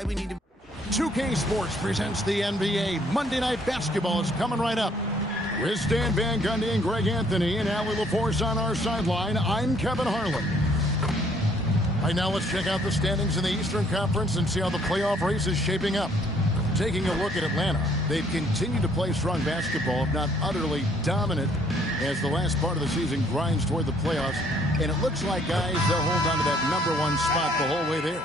like we need to. 2K Sports presents the NBA. Monday Night Basketball is coming right up. With Stan Van Gundy and Greg Anthony and Allie LaForce on our sideline, I'm Kevin Harlan. Right now, let's check out the standings in the Eastern Conference and see how the playoff race is shaping up. Taking a look at Atlanta, they've continued to play strong basketball, if not utterly dominant, as the last part of the season grinds toward the playoffs. And it looks like, guys, they'll hold on to that #1 spot the whole way there.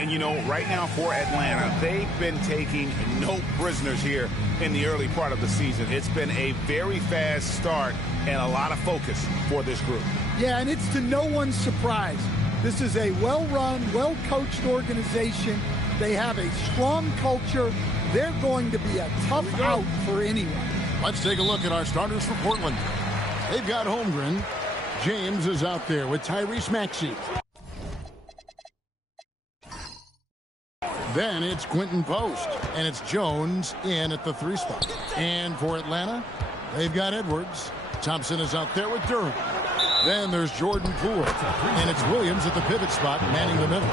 And, you know, right now for Atlanta, they've been taking no prisoners here in the early part of the season. It's been a very fast start and a lot of focus for this group. Yeah, and it's to no one's surprise. This is a well-run, well-coached organization. They have a strong culture. They're going to be a tough out for anyone. Let's take a look at our starters for Portland. They've got Holmgren. James is out there with Tyrese Maxey. Then it's Quentin Post, and it's Jones in at the 3 spot. And for Atlanta, they've got Edwards. Thompson is out there with Durham. Then there's Jordan Poole, and it's Williams at the pivot spot, manning the middle.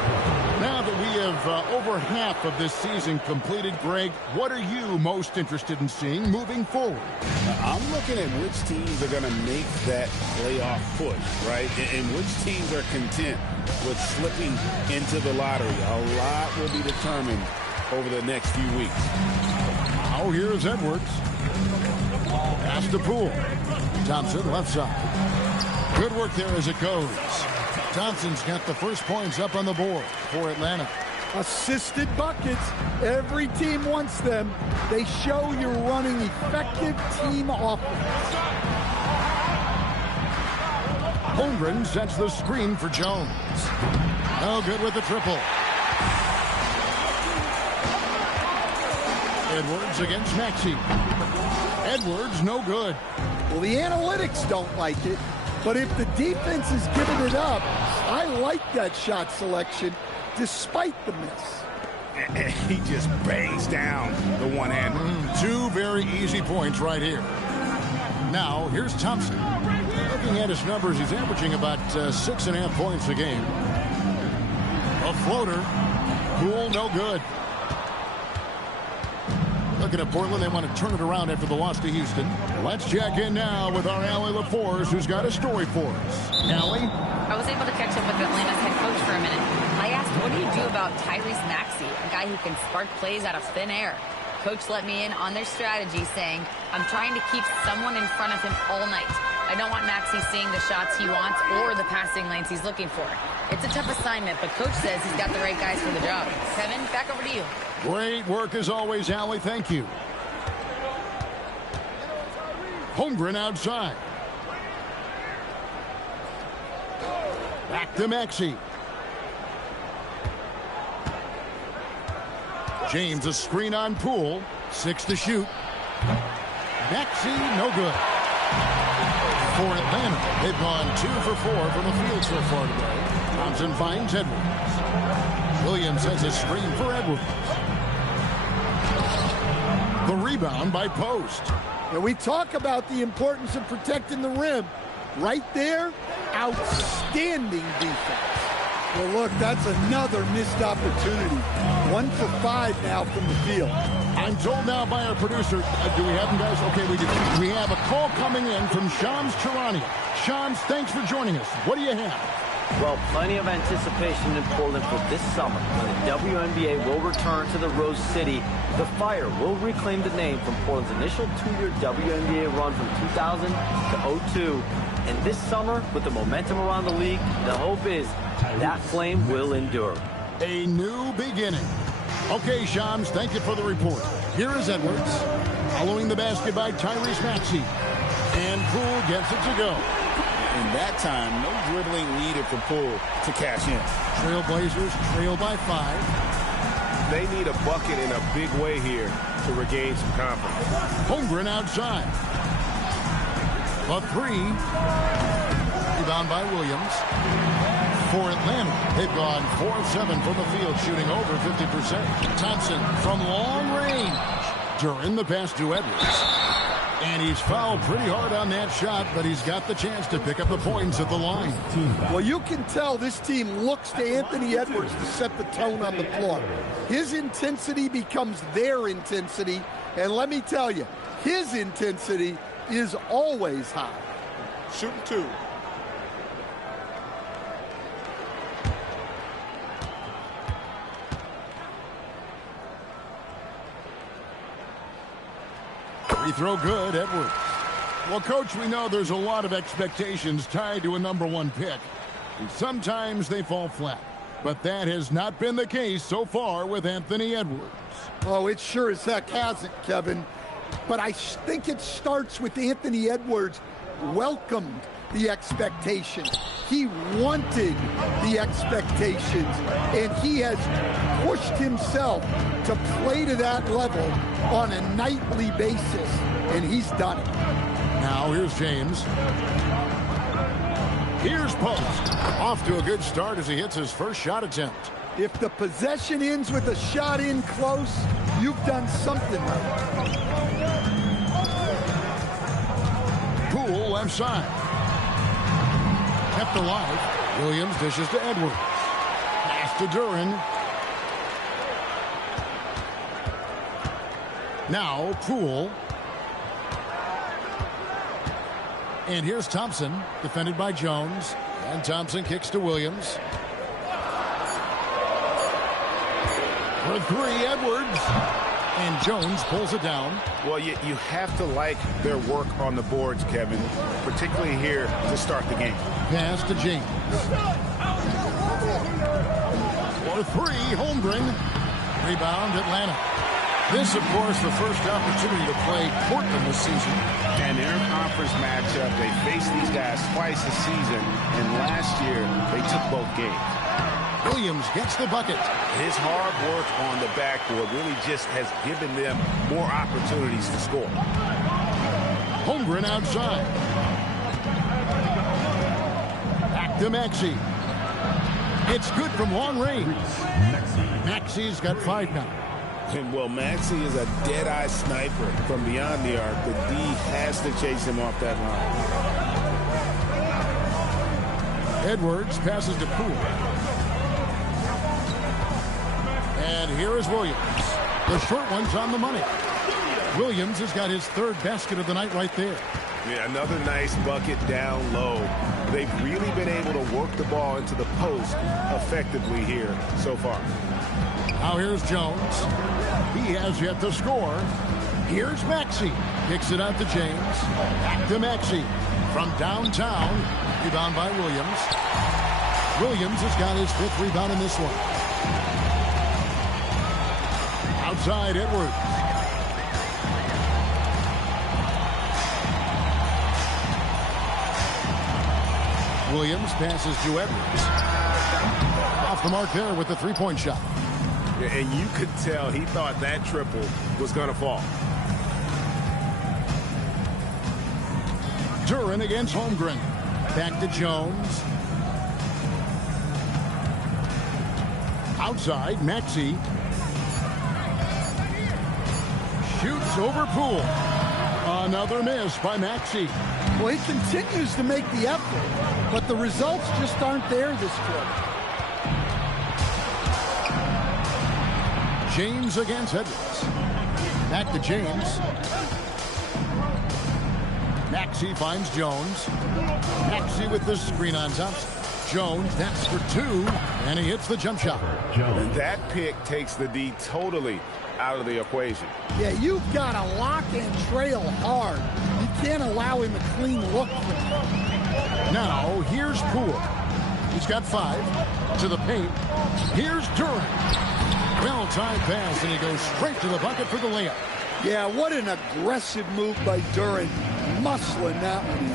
Now that we have over half of this season completed, Greg, what are you most interested in seeing moving forward? I'm looking at which teams are going to make that playoff push, right? And which teams are content with slipping into the lottery. A lot will be determined over the next few weeks. Now here's Edwards. Pass to Poole. Thompson left side. Good work there as it goes. Thompson's got the first points up on the board for Atlanta. Assisted buckets. Every team wants them. They show you're running effective team offense. Holmgren sets the screen for Jones. No good with the triple. Edwards against Maxey. Edwards, no good. Well, the analytics don't like it, but if the defense is giving it up, I like that shot selection despite the miss. He just bangs down the one-hander. 2 very easy points right here. Now, here's Thompson. Looking at his numbers, he's averaging about 6.5 points a game. A floater. Poole, no good. Looking at Portland, they want to turn it around after the loss to Houston. Let's check in now with our Allie LaForce, who's got a story for us. Allie? I was able to catch up with Atlanta's head coach for a minute. I asked, what do you do about Tyrese Maxey, a guy who can spark plays out of thin air? Coach let me in on their strategy, saying, I'm trying to keep someone in front of him all night. I don't want Maxey seeing the shots he wants or the passing lanes he's looking for. It's a tough assignment, but Coach says he's got the right guys for the job. Kevin, back over to you. Great work as always, Allie. Thank you. Holmgren outside. Back to Maxey. James, a screen on Poole. 6 to shoot. Maxey, no good. For Atlanta, they've gone 2 for 4 from the field so far today. Thompson finds Edwards. Williams has a screen for Edwards. The rebound by Post. And we talk about the importance of protecting the rim. Right there, outstanding defense. Well, look, that's another missed opportunity. 1 for 5 now from the field. I'm told now by our producer, do we have them, guys? Okay, we do. We have a call coming in from Shams Charania. Shams, thanks for joining us. What do you have? Well, plenty of anticipation in Portland for this summer when the WNBA will return to the Rose City. The Fire will reclaim the name from Portland's initial 2-year WNBA run from 2000 to 2002. And this summer, with the momentum around the league, the hope is that flame will endure. A new beginning. Okay, Shams, thank you for the report. Here is Edwards, following the basket by Tyrese Maxey. And Poole gets it to go. And that time, no dribbling needed for Poole to cash in. Trailblazers trail by 5. They need a bucket in a big way here to regain some confidence. Holmgren outside. A 3. Rebound by Williams. For Atlanta, they've gone 4 of 7 from the field, shooting over 50%. Thompson from long range. During the pass to Edwards. And he's fouled pretty hard on that shot, but he's got the chance to pick up the points at the line. Well, you can tell this team looks to Anthony Edwards to set the tone on the floor. His intensity becomes their intensity, and let me tell you, his intensity is always high. Shooting two. Free throw good, Edwards. Well, Coach, we know there's a lot of expectations tied to a #1 pick. And sometimes they fall flat. But that has not been the case so far with Anthony Edwards. Oh, it sure as heck hasn't, Kevin. But I think it starts with Anthony Edwards welcomed the expectations. He wanted the expectations, and he has pushed himself to play to that level on a nightly basis, and he's done it. Now here's James. Here's Post. Off to a good start as he hits his first shot attempt. If the possession ends with a shot in close, you've done something right. Poole left side. Kept alive. Williams dishes to Edwards. Pass to Duran. Now Poole. And here's Thompson, defended by Jones. And Thompson kicks to Williams. For three, Edwards. And Jones pulls it down. Well, you have to like their work on the boards, Kevin, particularly here to start the game. Pass to James. For three, Holmgren. Rebound, Atlanta. This, of course, the first opportunity to play Portland this season. An interconference matchup. They faced these guys twice this season, and last year they took both games. Williams gets the bucket. His hard work on the backboard really just has given them more opportunities to score. Holmgren outside. Back to Maxey. It's good from long range. Maxey's got 5 now. And well, Maxey is a dead-eye sniper from beyond the arc. The D has to chase him off that line. Edwards passes to Poole. And here is Williams. The short one's on the money. Williams has got his 3rd basket of the night right there. Yeah, another nice bucket down low. They've really been able to work the ball into the post effectively here so far. Now here's Jones. He has yet to score. Here's Maxey. Kicks it out to James. Back to Maxey. From downtown. Rebound by Williams. Williams has got his 5th rebound in this one. Outside Edwards. Williams passes to Edwards. Off the mark there with the 3-point shot. And you could tell he thought that triple was going to fall. Duran against Holmgren. Back to Jones. Outside, Maxey. Shoots over Poole. Another miss by Maxey. Well, he continues to make the effort, but the results just aren't there this quarter. James against Edwards. Back to James. Maxey finds Jones. Maxey with the screen on Thompson. Jones, that's for 2, and he hits the jump shot. And that pick takes the D totally out of the equation. Yeah, you've got to lock and trail hard. You can't allow him a clean look. Now, here's Poole. He's got 5 to the paint. Here's Duran. Well-timed pass, and he goes straight to the bucket for the layup. Yeah, what an aggressive move by Duran. Muscling that one.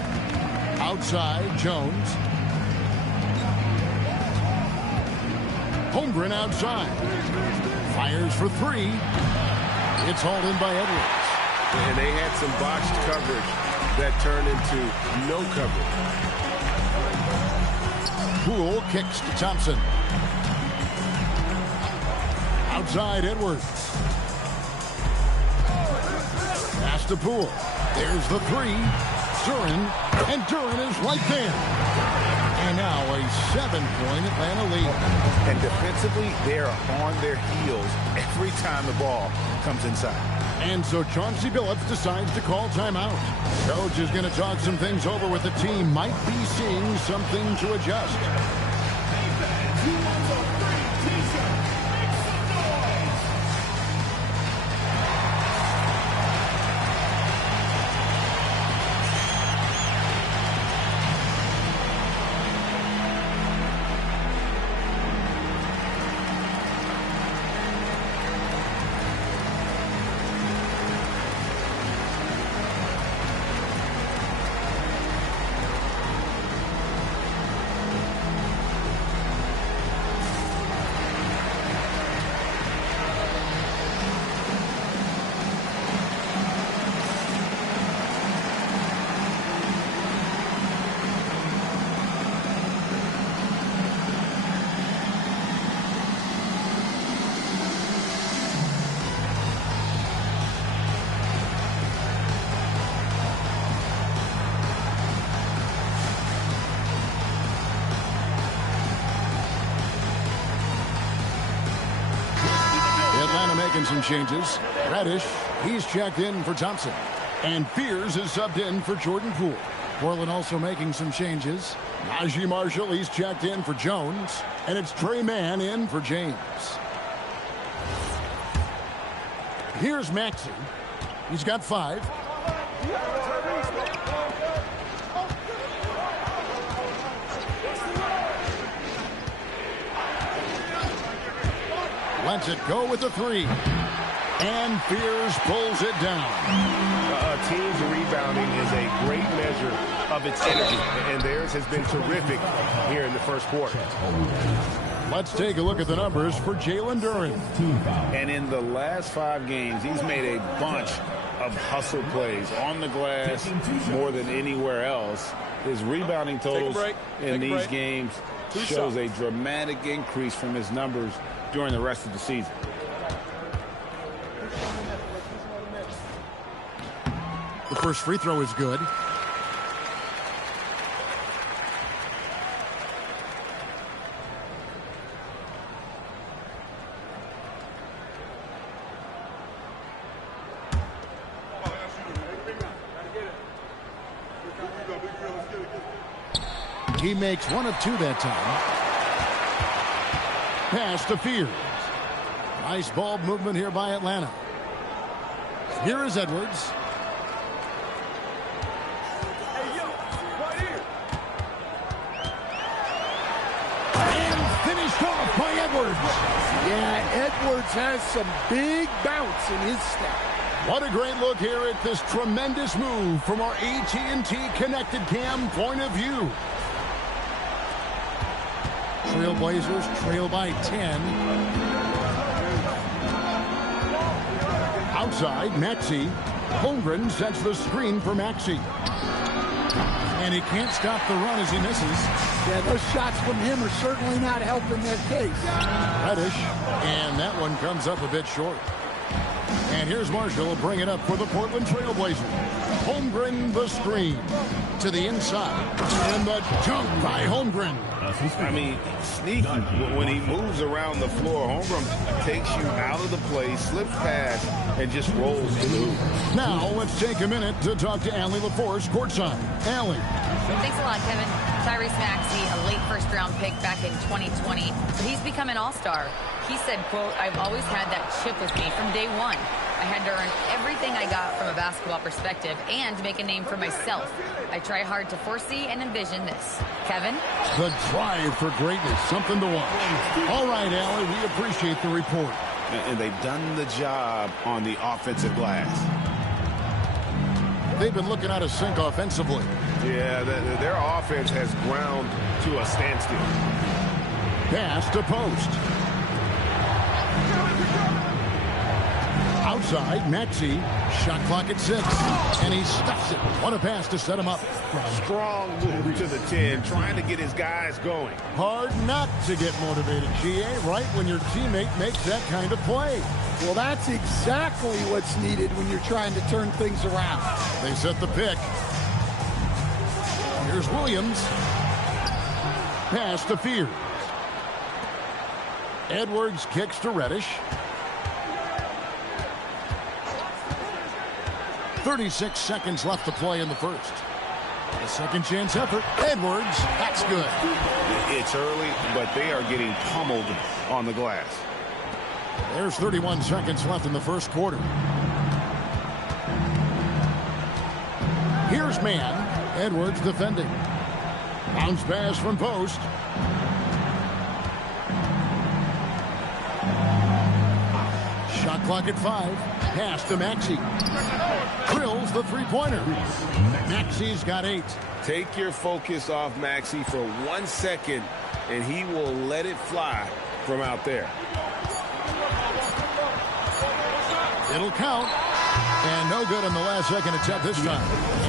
Outside, Jones. Holmgren outside. Fires for 3. It's hauled in by Edwards. And they had some botched coverage that turned into no coverage. Poole kicks to Thompson. Outside, Edwards. Pass to Poole. There's the three. Duran, and Duran is right there. And now a 7-point Atlanta lead. And defensively, they are on their heels every time the ball comes inside. And so Chauncey Billups decides to call timeout. Coach is going to talk some things over with the team. Might be seeing something to adjust. Making some changes. Reddish, he's checked in for Thompson. And Fears is subbed in for Jordan Poole. Portland also making some changes. Najee Marshall, he's checked in for Jones. And it's Trey Mann in for James. Here's Maxey. He's got 5. Lets it go with the 3. And Fears pulls it down. A team's rebounding is a great measure of its energy, and theirs has been terrific here in the first quarter. Let's take a look at the numbers for Jalen Duran. And in the last 5 games, he's made a bunch of hustle plays on the glass more than anywhere else. His rebounding totals in these games shows a dramatic increase from his numbers during the rest of the season. The first free throw is good. He makes 1 of 2 that time. Pass to Fears. Nice ball movement here by Atlanta. Here is Edwards. And finished off by Edwards. Yeah, Edwards has some big bounce in his step. What a great look here at this tremendous move from our AT&T Connected Cam point of view. Trailblazers trail by 10. Outside, Maxey. Holmgren sets the screen for Maxey. And he can't stop the run as he misses. Yeah, those shots from him are certainly not helping their case. Reddish, and that one comes up a bit short. And here's Marshall, bring it up for the Portland Trailblazers. Holmgren the screen to the inside. And the dunk by Holmgren. I mean, sneaky. When he moves around the floor, Holmgren takes you out of the play, slips past, and just rolls to the hoop. Now, let's take a minute to talk to Allie LaForce courtside. Allie. Thanks a lot, Kevin. Tyrese Maxey, a late first-round pick back in 2020, but he's become an all-star. He said, quote, "I've always had that chip with me from day one. I had to earn everything I got from a basketball perspective and make a name for myself. I try hard to foresee and envision this." Kevin? The drive for greatness, something to watch. All right, Allie, we appreciate the report. And they've done the job on the offensive glass. They've been looking out of sync offensively. Yeah, their offense has ground to a standstill. Pass to post. side, Maxey. Shot clock at 6. And he stuffs it. What a pass to set him up. Strong move to the 10, trying to get his guys going. Hard not to get motivated, GA, right when your teammate makes that kind of play. Well, that's exactly what's needed when you're trying to turn things around. They set the pick. Here's Williams. Pass to Fears. Edwards kicks to Reddish. 36 seconds left to play in the first. A second chance effort. Edwards, that's good. It's early, but they are getting pummeled on the glass. There's 31 seconds left in the first quarter. Here's man. Edwards defending. Bounce pass from post. Shot clock at 5. Pass to Maxey. Drills the three-pointer. Maxey's got 8. Take your focus off Maxey for 1 second, and he will let it fly from out there. It'll count. And no good on the last second attempt this time.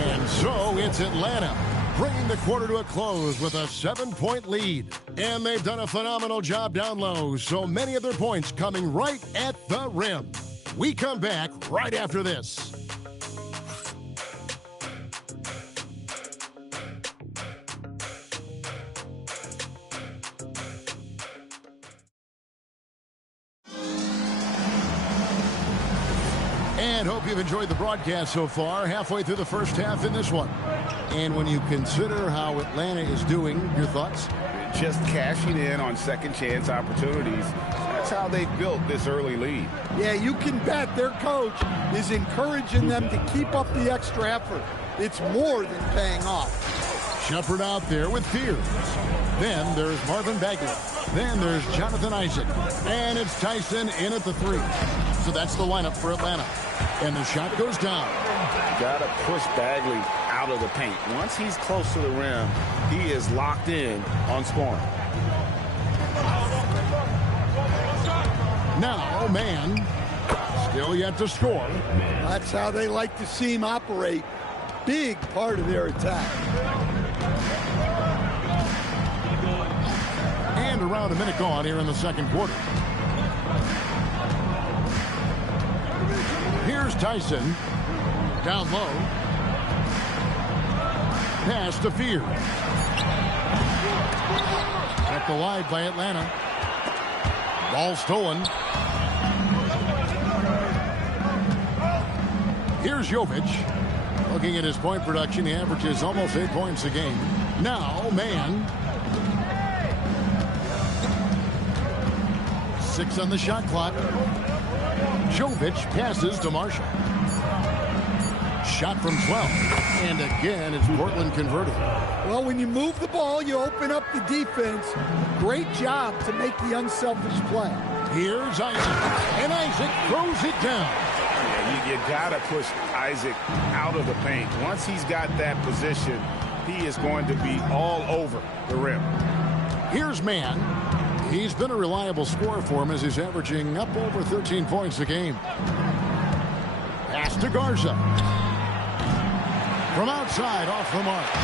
And so it's Atlanta, bringing the quarter to a close with a 7-point lead. And they've done a phenomenal job down low, so many of their points coming right at the rim. We come back right after this. And hope you've enjoyed the broadcast so far, halfway through the first half in this one. And when you consider how Atlanta is doing, your thoughts? Just cashing in on second chance opportunities. That's how they built this early lead. Yeah, you can bet their coach is encouraging them to keep up the extra effort. It's more than paying off. Shepard out there with Fears. Then there's Marvin Bagley. Then there's Jonathan Isaac. And it's Tyson in at the 3. So that's the lineup for Atlanta. And the shot goes down. Got to push Bagley out of the paint. Once he's close to the rim, he is locked in on scoring. Now, man, still yet to score. That's how they like to see him operate. Big part of their attack. And around a minute gone here in the second quarter. Here's Tyson. Down low. Pass to Fears. Kept alive by Atlanta. Ball stolen. Here's Jovic. Looking at his point production, he averages almost 8 points a game. Now, man. 6 on the shot clock. Jovic passes to Marshall. Shot from 12. And again, it's Portland converted. Well, when you move the ball, you open up the defense. Great job to make the unselfish play. Here's Isaac. And Isaac throws it down. Yeah, you got to push Isaac out of the paint. Once he's got that position, he is going to be all over the rim. Here's man. He's been a reliable scorer for him as he's averaging up over 13 points a game. Pass to Garza. From outside, off the mark. I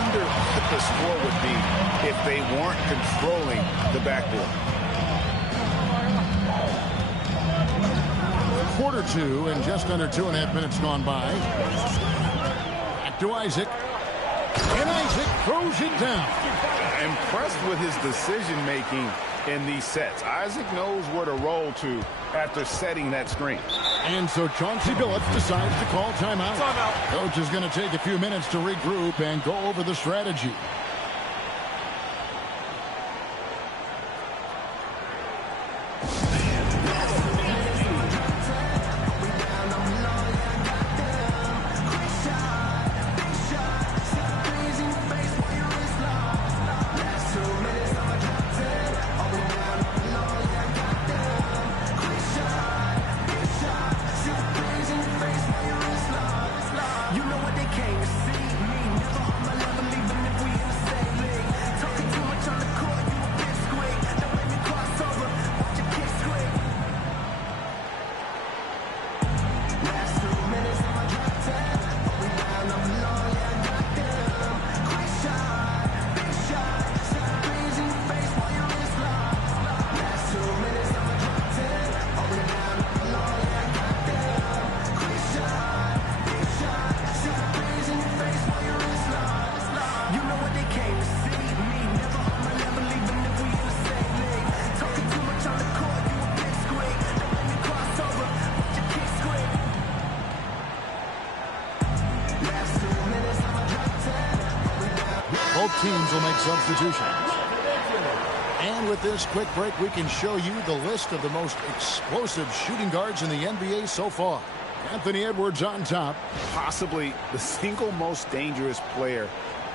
wonder what the score would be if they weren't controlling the backboard. Quarter 2 and just under 2.5 minutes gone by. Back to Isaac. And Isaac throws it down. Impressed with his decision-making in these sets. Isaac knows where to roll to after setting that screen. And so Chauncey Billups decides to call timeout. Coach is going to take a few minutes to regroup and go over the strategy. teams will make substitutions. And with this quick break, we can show you the list of the most explosive shooting guards in the NBA so far. Anthony Edwards on top. Possibly the single most dangerous player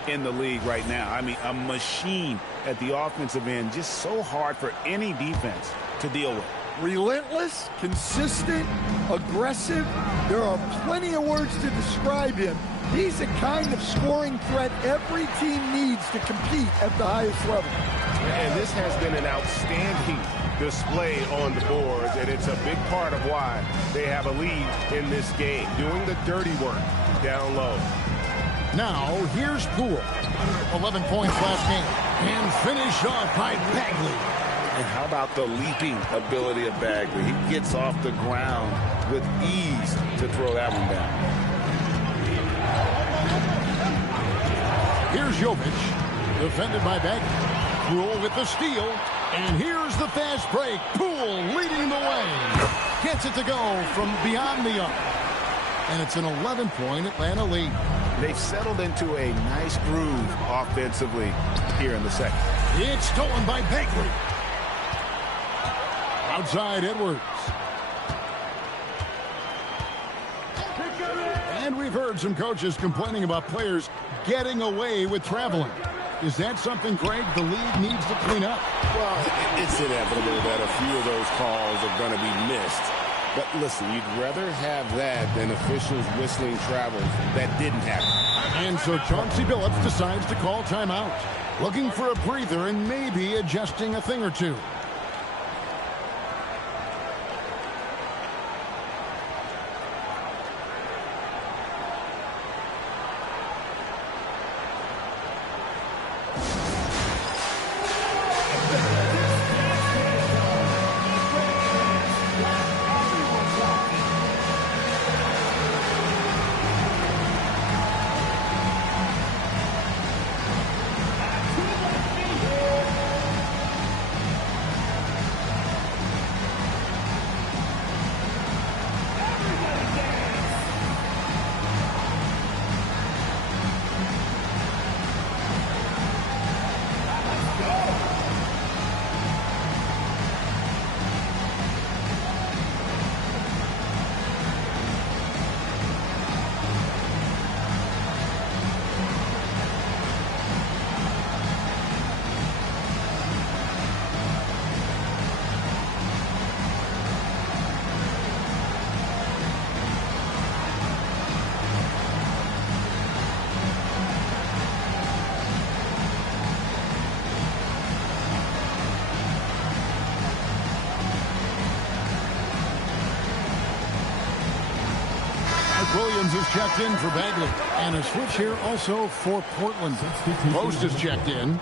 in the league right now. I mean, a machine at the offensive end, just so hard for any defense to deal with. Relentless, consistent, aggressive. There are plenty of words to describe him. He's the kind of scoring threat every team needs to compete at the highest level. And this has been an outstanding display on the boards, and it's a big part of why they have a lead in this game, doing the dirty work down low. Now, here's Poole. 11 points last game. And finished off by Bagley. And how about the leaping ability of Bagley? He gets off the ground with ease to throw that one down. Here's Jovic. Defended by Bagley. Poole with the steal. And here's the fast break. Poole leading the way. Gets it to go from beyond the arc. And it's an 11-point Atlanta lead. They've settled into a nice groove offensively here in the second. It's stolen by Bagley. Outside Edwards. And we've heard some coaches complaining about players getting away with traveling. Is that something, Greg, the league needs to clean up? Well, it's inevitable that a few of those calls are going to be missed. But listen, you'd rather have that than officials whistling travels that didn't happen. And so Chauncey Billups decides to call timeout, looking for a breather and maybe adjusting a thing or two. Williams is checked in for Bagley. And a switch here also for Portland. Post is checked in.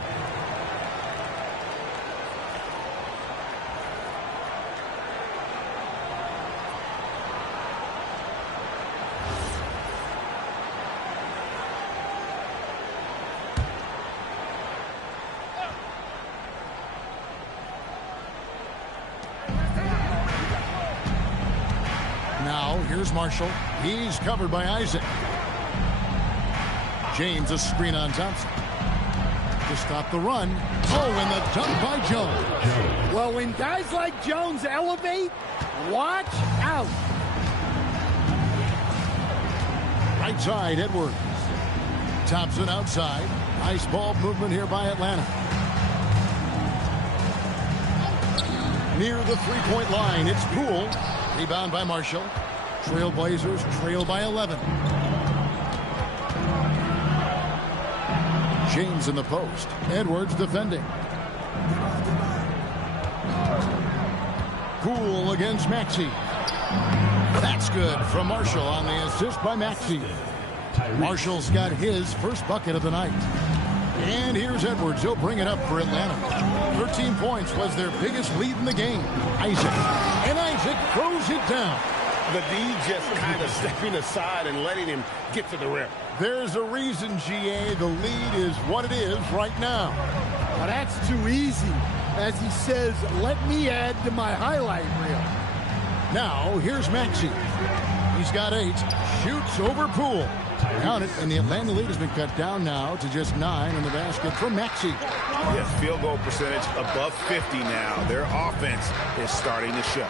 Here's Marshall. He's covered by Isaac. James, a screen on Thompson. To stop the run. Oh, and the dunk by Jones. Well, when guys like Jones elevate, watch out. Right side, Edwards. Thompson outside. Nice ball movement here by Atlanta. Near the three-point line, it's Poole. Rebound by Marshall. Trailblazers trail by 11. James in the post. Edwards defending. Poole against Maxey. That's good from Marshall on the assist by Maxey. Marshall's got his first bucket of the night. And here's Edwards. He'll bring it up for Atlanta. 13 points was their biggest lead in the game. Isaac. And Isaac throws it down. The D just kind of stepping aside and letting him get to the rim. There's a reason, GA, the lead is what it is right now. Well, that's too easy. As he says, let me add to my highlight reel. Now, here's Maxey. He's got 8. Shoots over Poole. Count it, and the Atlanta lead has been cut down now to just 9 in the basket for Maxey. Yes, field goal percentage above 50 now. Their offense is starting to show.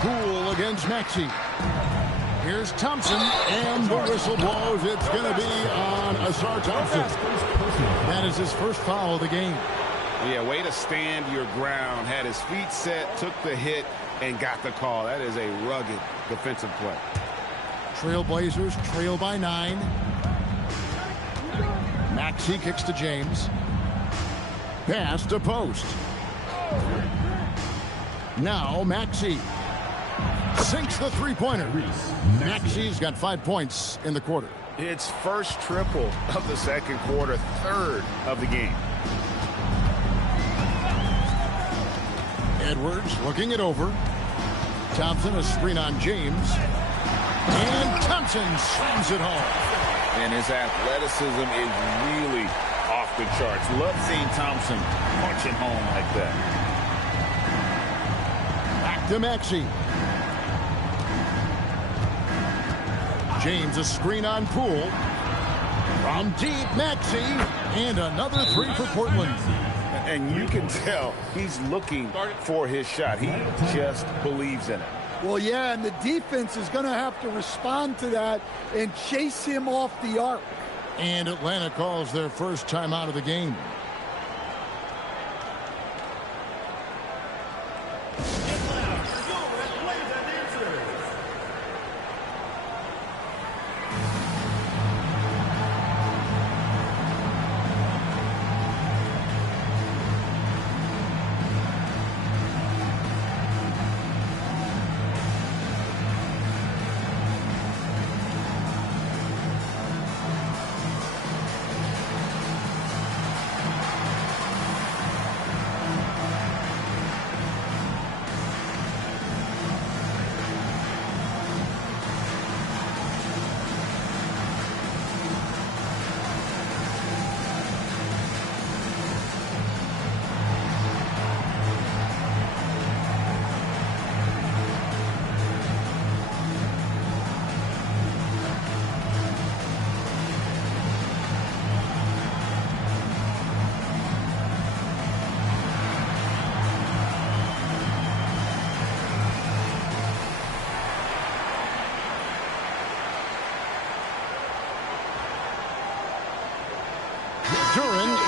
Poole against Maxey. Here's Thompson, and the whistle blows. It's going to be on Asar Thompson. That is his first foul of the game. Yeah, way to stand your ground. Had his feet set, took the hit, and got the call. That is a rugged defensive play. Trailblazers trail by 9. Maxey kicks to James. Pass to post. Now Maxey sinks the three-pointer. Maxey's got 5 points in the quarter. It's first triple of the second quarter, third of the game. Edwards looking it over. Thompson a screen on James. And Thompson slams it home. And his athleticism is really off the charts. Love seeing Thompson punching home like that. Back to Maxey. James a screen on Poole. From deep, Maxey. And another 3 for Portland. And you can tell he's looking for his shot. He just believes in it. Well, yeah, and the defense is going to have to respond to that and chase him off the arc. And Atlanta calls their first timeout of the game.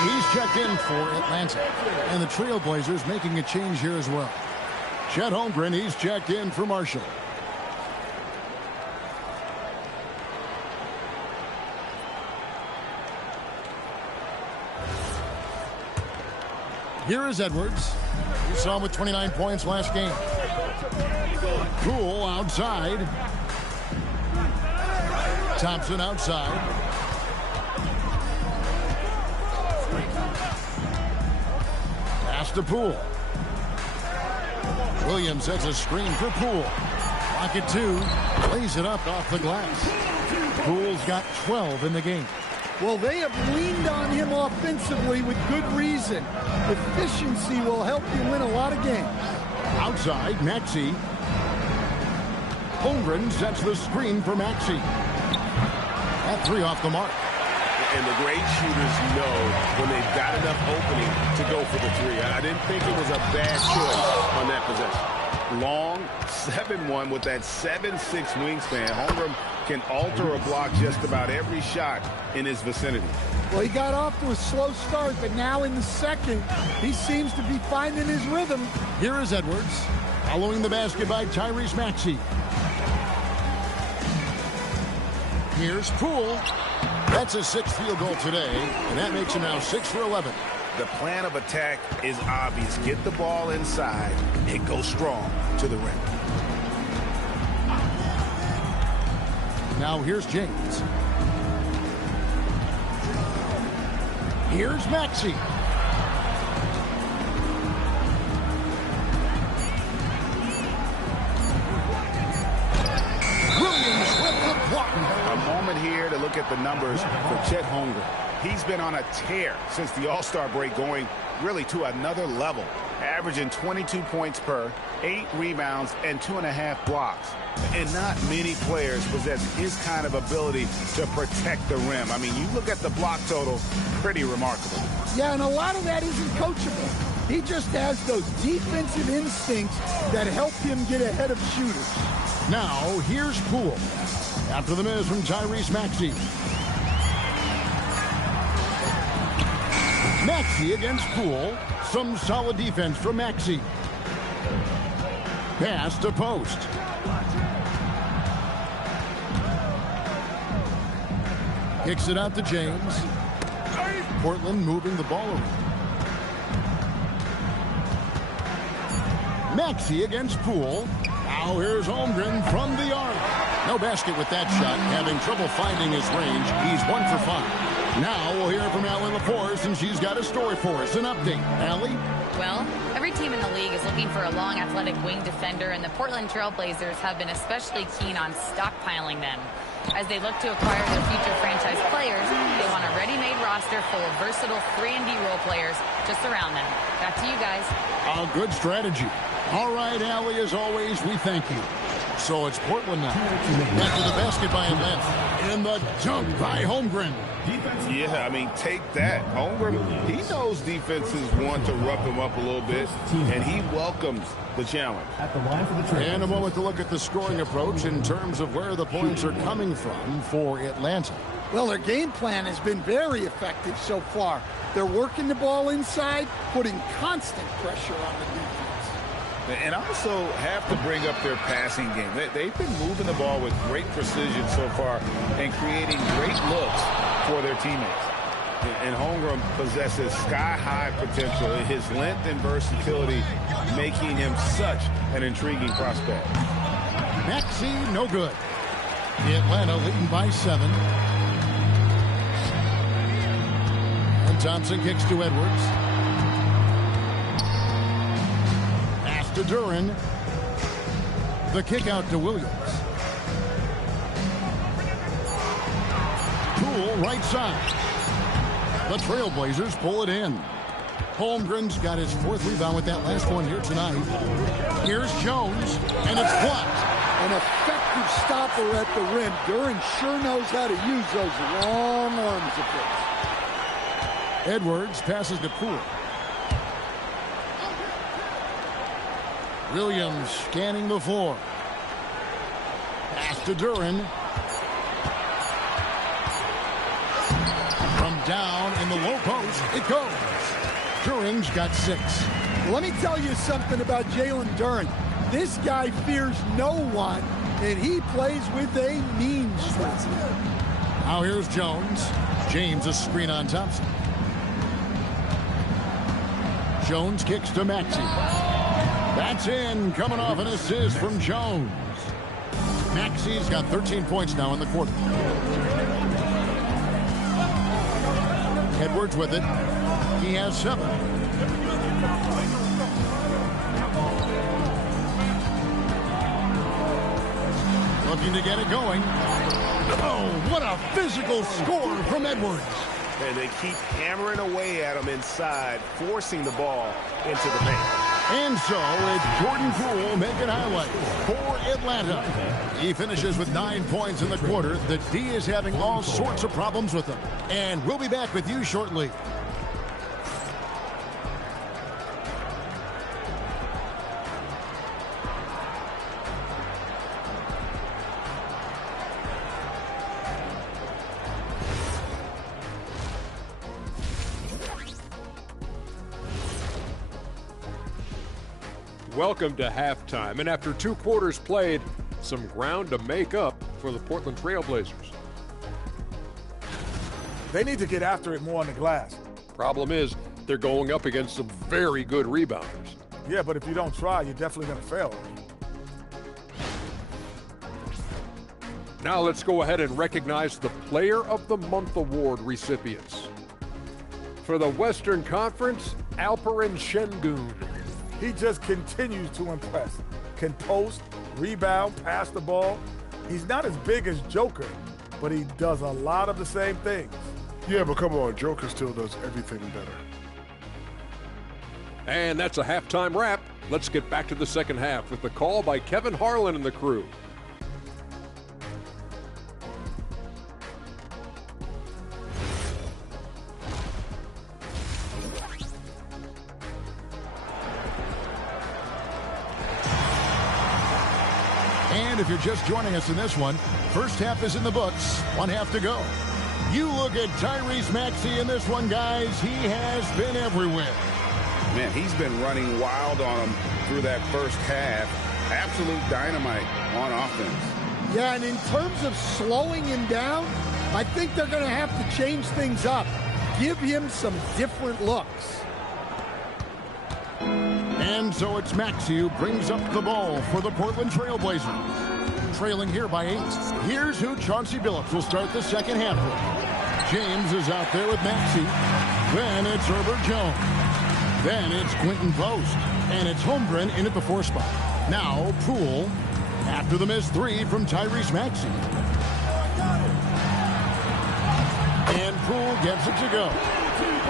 He's checked in for Atlanta. And the Trailblazers making a change here as well. Chet Holmgren, he's checked in for Marshall. Here is Edwards. You saw him with 29 points last game. Poole outside. Thompson outside. To Poole. Williams sets a screen for Poole. Pocket 2. Lays it up off the glass. Poole's got 12 in the game. Well, they have leaned on him offensively with good reason. Efficiency will help you win a lot of games. Outside, Maxey. Holmgren sets the screen for Maxey. That 3 off the mark. And the great shooters know when they've got enough opening to go for the 3. I didn't think it was a bad choice on that possession. Long, 7-1 with that 7'6" wingspan. Holmgren can alter a block just about every shot in his vicinity. Well, he got off to a slow start, but now in the second, he seems to be finding his rhythm. Here is Edwards, following the basket by Tyrese Maxey. Here's Poole. That's his 6th field goal today, and that makes him now 6 for 11. The plan of attack is obvious. Get the ball inside and go strong to the rim. Now here's James. Here's Maxey. Williams with the block. A moment here to look at the numbers for Chet Holmgren. He's been on a tear since the All-Star break, going really to another level. averaging 22 points per, 8 rebounds, and 2.5 blocks. And not many players possess his kind of ability to protect the rim. I mean, you look at the block total, pretty remarkable. Yeah, and a lot of that isn't coachable. He just has those defensive instincts that help him get ahead of shooters. Now, here's Poole. After the miss from Tyrese Maxey. Maxey against Poole. Some solid defense from Maxey. Pass to post. Kicks it out to James. Portland moving the ball around. Maxey against Poole. Now here's Holmgren from the arc. No basket with that shot. Having trouble finding his range. He's 1 for 5. Now we'll hear from Allie LaForce, and she's got a story for us. An update. Allie? Well, every team in the league is looking for a long, athletic wing defender, and the Portland Trail Blazers have been especially keen on stockpiling them. As they look to acquire their future franchise players, they want a ready-made roster full of versatile 3-and-D role players to surround them. Back to you guys. A good strategy. All right, Allie, as always, we thank you. So it's Portland now. Back to the basket by Atlanta. In the dunk by Holmgren. Yeah, I mean, take that. Holmgren, he knows defenses want to rough him up a little bit, and he welcomes the challenge. And a moment to look at the scoring approach in terms of where the points are coming from for Atlanta. Well, their game plan has been very effective so far. They're working the ball inside, putting constant pressure on the defense. And also have to bring up their passing game. They've been moving the ball with great precision so far and creating great looks for their teammates. And Holmgren possesses sky-high potential. His length and versatility making him such an intriguing prospect. Maxey, no good. Atlanta leading by 7. And Thompson kicks to Edwards. To Duren. The kick out to Williams. Poole right side. The Trailblazers pull it in. Holmgren's got his 4th rebound with that last one here tonight. Here's Jones, and it's blocked. An effective stopper at the rim. Duren sure knows how to use those long arms of his. Edwards passes to Poole. Williams scanning the floor. Pass to Duren. From down in the low post, it goes. Duren's got 6. Let me tell you something about Jalen Duren. This guy fears no one, and he plays with a mean streak. Now here's Jones. James a screen on Thompson. Jones kicks to Maxey. That's in, coming off an assist from Jones. Maxey's got 13 points now in the quarter. Edwards with it. He has 7. Looking to get it going. Oh, what a physical score from Edwards. And they keep hammering away at him inside, forcing the ball into the paint. And so it's Jordan Poole making highlights for Atlanta. He finishes with 9 points in the quarter. The D is having all sorts of problems with him. And we'll be back with you shortly. Welcome to halftime, and after 2 quarters played, some ground to make up for the Portland Trail Blazers. They need to get after it more on the glass. Problem is, they're going up against some very good rebounders. Yeah, but if you don't try, you're definitely going to fail. Now let's go ahead and recognize the Player of the Month Award recipients. For the Western Conference, Alperen Şengün. He just continues to impress. Can post, rebound, pass the ball. He's not as big as Joker, but he does a lot of the same things. Yeah, but come on, Joker still does everything better. And that's a halftime wrap. Let's get back to the second half with the call by Kevin Harlan and the crew. And if you're just joining us in this one, first half is in the books. One half to go. You look at Tyrese Maxey in this one, guys. He has been everywhere. Man, he's been running wild on him through that first half. Absolute dynamite on offense. Yeah, and in terms of slowing him down, I think they're going to have to change things up. Give him some different looks. And so it's Maxey who brings up the ball for the Portland Trailblazers. Trailing here by 8. Here's who Chauncey Billups will start the second half with. James is out there with Maxey. Then it's Herbert Jones. Then it's Quentin Post. And it's Holmgren in at the 4 spot. Now Poole after the missed 3 from Tyrese Maxey. And Poole gets it to go.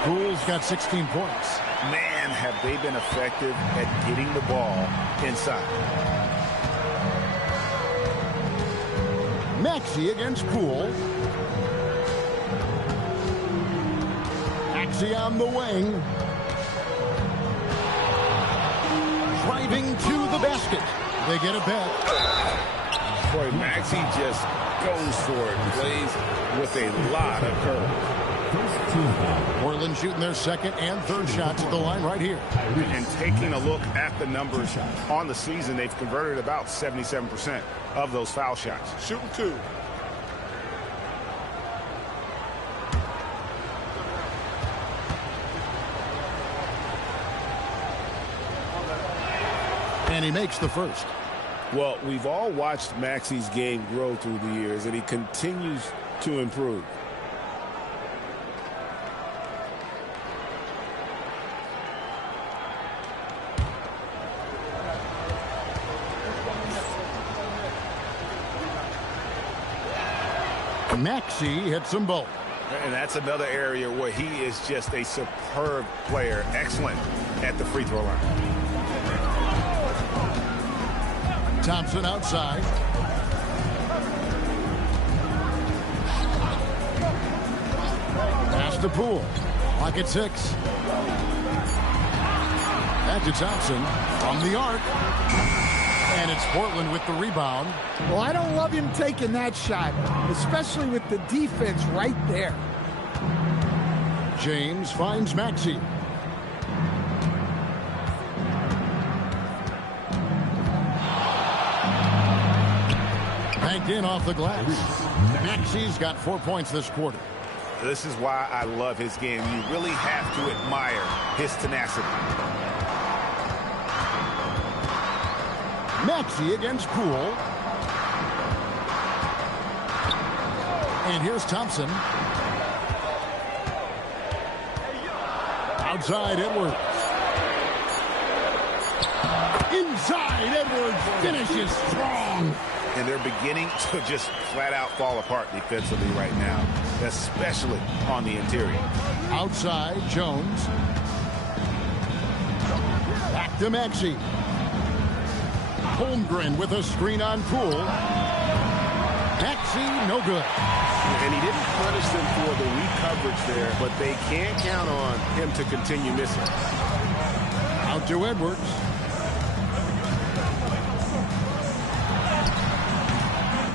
Poole's got 16 points. Man, have they been effective at getting the ball inside. Maxey against Poole. Maxey on the wing. Driving to the basket. They get it back. Boy, Maxey just goes for it. Plays with a lot of curve. Portland shooting their second and third shots at the line right here. And taking a look at the numbers on the season, they've converted about 77% of those foul shots. Shooting 2. And he makes the first. Well, we've all watched Maxey's game grow through the years, and he continues to improve. Maxey hits them both. And that's another area where he is just a superb player. Excellent at the free throw line. Thompson outside. Pass to Poole. Clock at 6. Back to Thompson from the arc. And it's Portland with the rebound. Well, I don't love him taking that shot, especially with the defense right there. James finds Maxey. Banked in off the glass. Maxey's got 4 points this quarter. This is why I love his game. You really have to admire his tenacity. Maxey against Poole. And here's Thompson. Outside Edwards. Inside Edwards finishes strong. And they're beginning to just flat out fall apart defensively right now, especially on the interior. Outside Jones. Back to Maxey. Holmgren with a screen on Poole. Maxey, no good. And he didn't punish them for the weak coverage there, but they can't count on him to continue missing. Out to Edwards.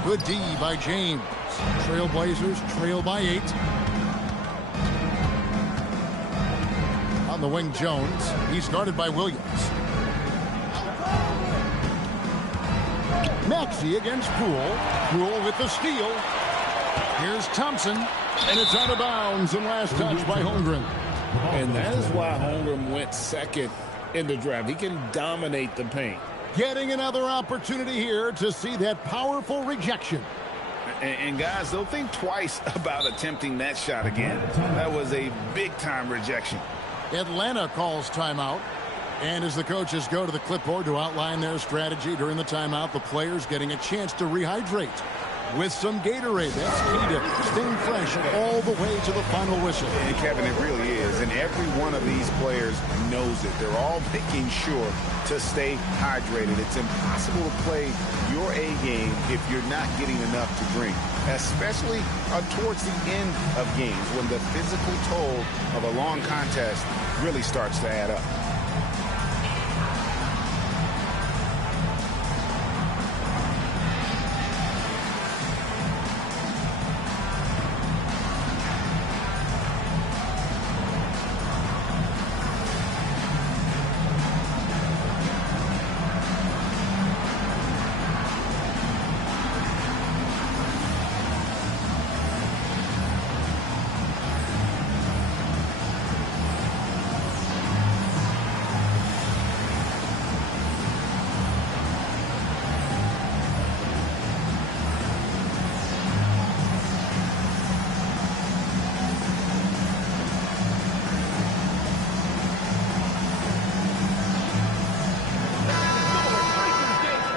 Good D by James. Trailblazers trail by 8. On the wing, Jones. He's guarded by Williams. Maxey against Poole. Poole with the steal. Here's Thompson. And it's out of bounds and last touch by Holmgren. And that is why Holmgren went second in the draft. He can dominate the paint. Getting another opportunity here to see that powerful rejection. And guys, they'll think twice about attempting that shot again. That was a big-time rejection. Atlanta calls timeout. And as the coaches go to the clipboard to outline their strategy during the timeout, the players getting a chance to rehydrate. with some Gatorade. That's key to staying fresh all the way to the final whistle. And Kevin, it really is. And every one of these players knows it. They're all making sure to stay hydrated. It's impossible to play your A game if you're not getting enough to drink, especially towards the end of games when the physical toll of a long contest really starts to add up.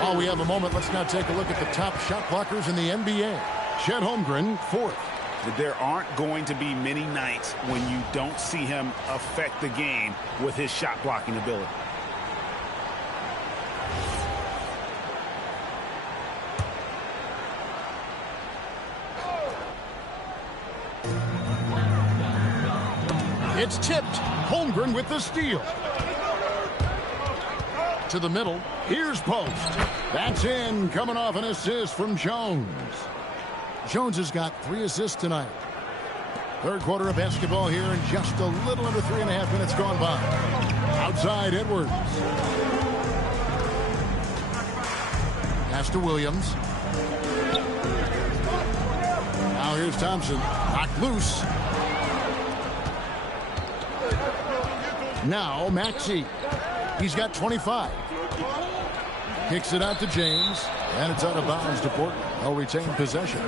While we have a moment, let's now take a look at the top shot blockers in the NBA. Chet Holmgren, 4th. There aren't going to be many nights when you don't see him affect the game with his shot blocking ability. It's tipped. Holmgren with the steal. To the middle. Here's Post. That's in. Coming off an assist from Jones. Jones has got 3 assists tonight. Third quarter of basketball here, and just a little under 3.5 minutes gone by. Outside, Edwards. Pass to Williams. Now here's Thompson. Knocked loose. Now Maxey. He's got 25. Kicks it out to James. And it's out of bounds to Portland. They'll retain possession.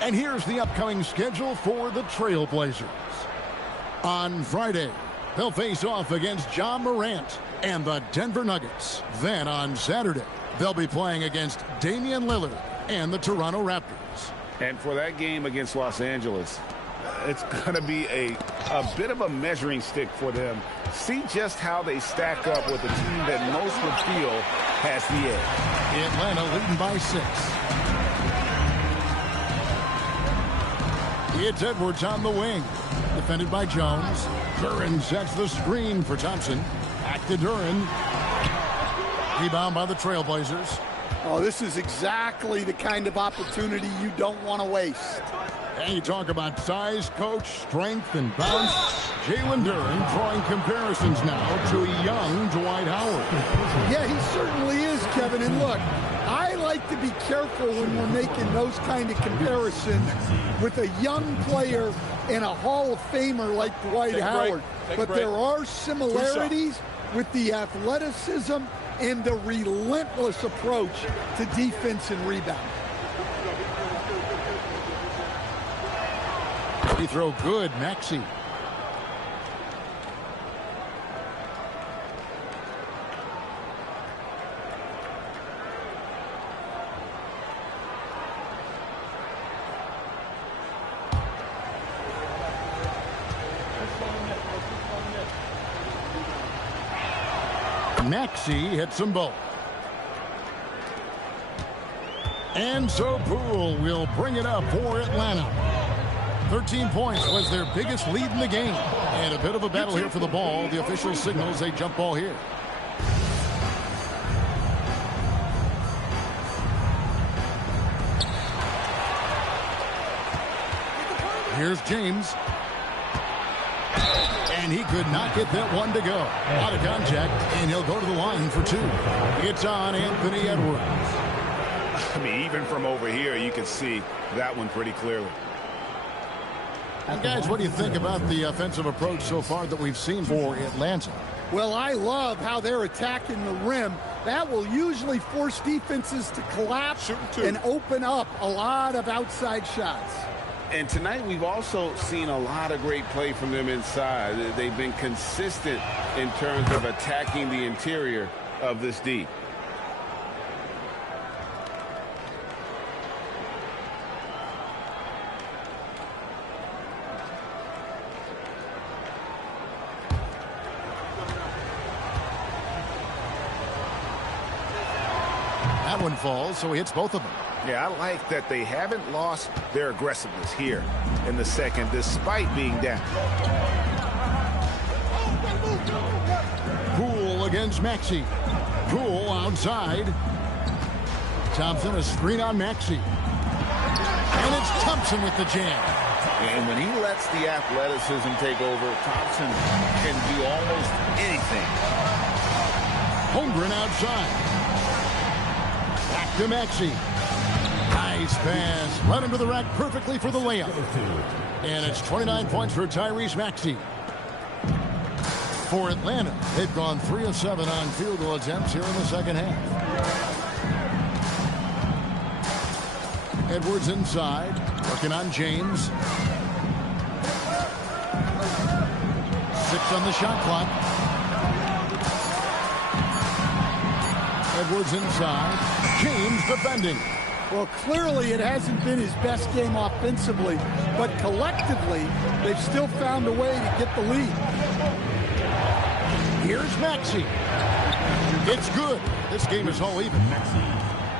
And here's the upcoming schedule for the Trailblazers. On Friday, they'll face off against John Morant and the Denver Nuggets. Then on Saturday, they'll be playing against Damian Lillard and the Toronto Raptors. And for that game against Los Angeles, it's going to be a bit of a measuring stick for them. See just how they stack up with a team that most would feel has the edge. Atlanta leading by 6. It's Edwards on the wing. Defended by Jones. Duren sets the screen for Thompson. Back to Duren. Rebound by the Trailblazers. Oh, this is exactly the kind of opportunity you don't want to waste. And you talk about size, coach, strength, and bounce. Jalen Duren drawing comparisons now to a young Dwight Howard. Yeah, he certainly is, Kevin. And look, I like to be careful when we're making those kind of comparisons with a young player and a Hall of Famer like Dwight Howard. But there are similarities with the athleticism and the relentless approach to defense and rebound. Free throw good, Maxey. Maxey hits them both. And so Poole will bring it up for Atlanta. 13 points was their biggest lead in the game. And a bit of a battle here for the ball. The official signals a jump ball here. Here's James. And he could not get that one to go. Out of contact, and he'll go to the line for 2. It's on Anthony Edwards. I mean, even from over here, you can see that one pretty clearly. And guys, what do you think about the offensive approach so far that we've seen for Atlanta? Well, I love how they're attacking the rim. That will usually force defenses to collapse and open up a lot of outside shots. And tonight we've also seen a lot of great play from them inside. They've been consistent in terms of attacking the interior of this D. That one falls, so he hits both of them. Yeah, I like that they haven't lost their aggressiveness here in the second, despite being down. Poole against Maxey. Poole outside. Thompson, a screen on Maxey. And it's Thompson with the jam. And when he lets the athleticism take over, Thompson can do almost anything. Holmgren outside. Back to Maxey. Nice pass. Right into the rack perfectly for the layup. And it's 29 points for Tyrese Maxey. For Atlanta, they've gone 3 of 7 on field goal attempts here in the second half. Edwards inside, working on James. 6 on the shot clock. Edwards inside. James defending. Well, clearly it hasn't been his best game offensively, but collectively, they've still found a way to get the lead. Here's Maxey. It's good. This game is all even.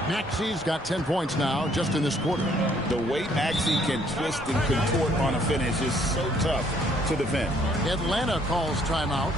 Maxey's got 10 points now just in this quarter. The way Maxey can twist and contort on a finish is so tough to defend. Atlanta calls timeout.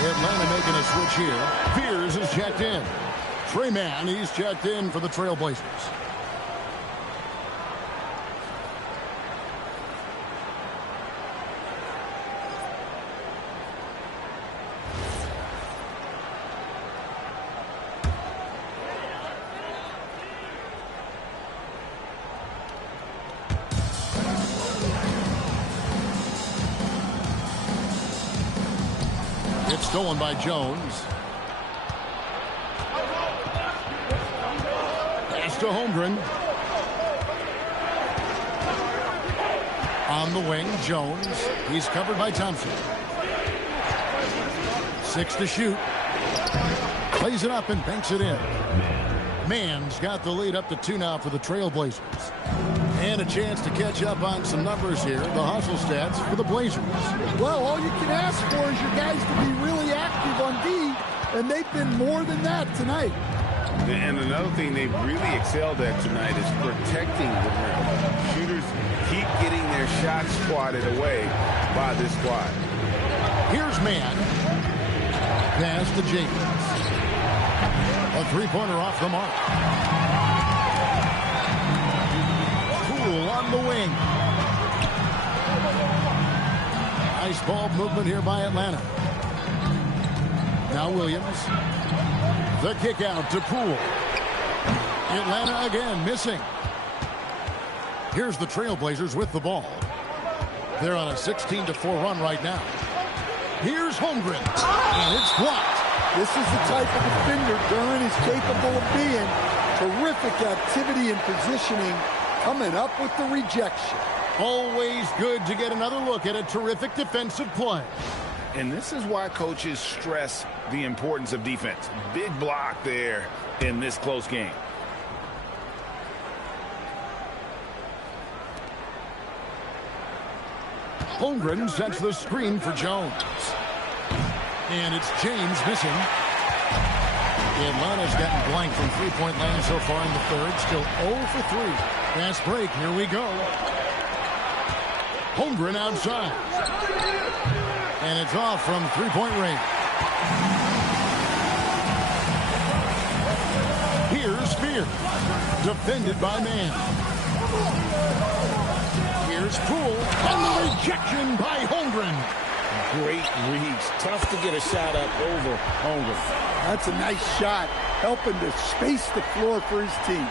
Atlanta making a switch here. Fears is checked in. Trey Mann, he's checked in for the Trailblazers. It's stolen by Jones. Pass to Holmgren. On the wing, Jones. He's covered by Thompson. 6 to shoot. Plays it up and banks it in. Mann's got the lead up to 2 now for the Trailblazers. And a chance to catch up on some numbers here. The hustle stats for the Blazers. Well, all you can ask for is your guys to be really active on D, and they've been more than that tonight. And another thing they've really excelled at tonight is protecting the rim. Shooters keep getting their shots swatted away by this squad. Here's Mann. Pass to Jacobs. A three-pointer off the mark. Poole on the wing. Nice ball movement here by Atlanta. Now Williams. The kick out to Poole. Atlanta again missing. Here's the Trailblazers with the ball. They're on a 16-4 run right now. Here's Holmgren. And it's blocked. This is the type of defender Duran is capable of being. Terrific activity and positioning, coming up with the rejection. Always good to get another look at a terrific defensive play. And this is why coaches stress the importance of defense. Big block there in this close game. Holmgren sets the screen for Jones. And it's James missing. Atlanta's gotten blank from three-point land so far in the third. Still 0 for 3. Fast break. Here we go. Holmgren outside. And it's off from three-point range. Here's Spears. Defended by Mann. Here's Poole. And the rejection by Holmgren. Great reach. Tough to get a shot up over Holmgren. That's a nice shot, helping to space the floor for his team.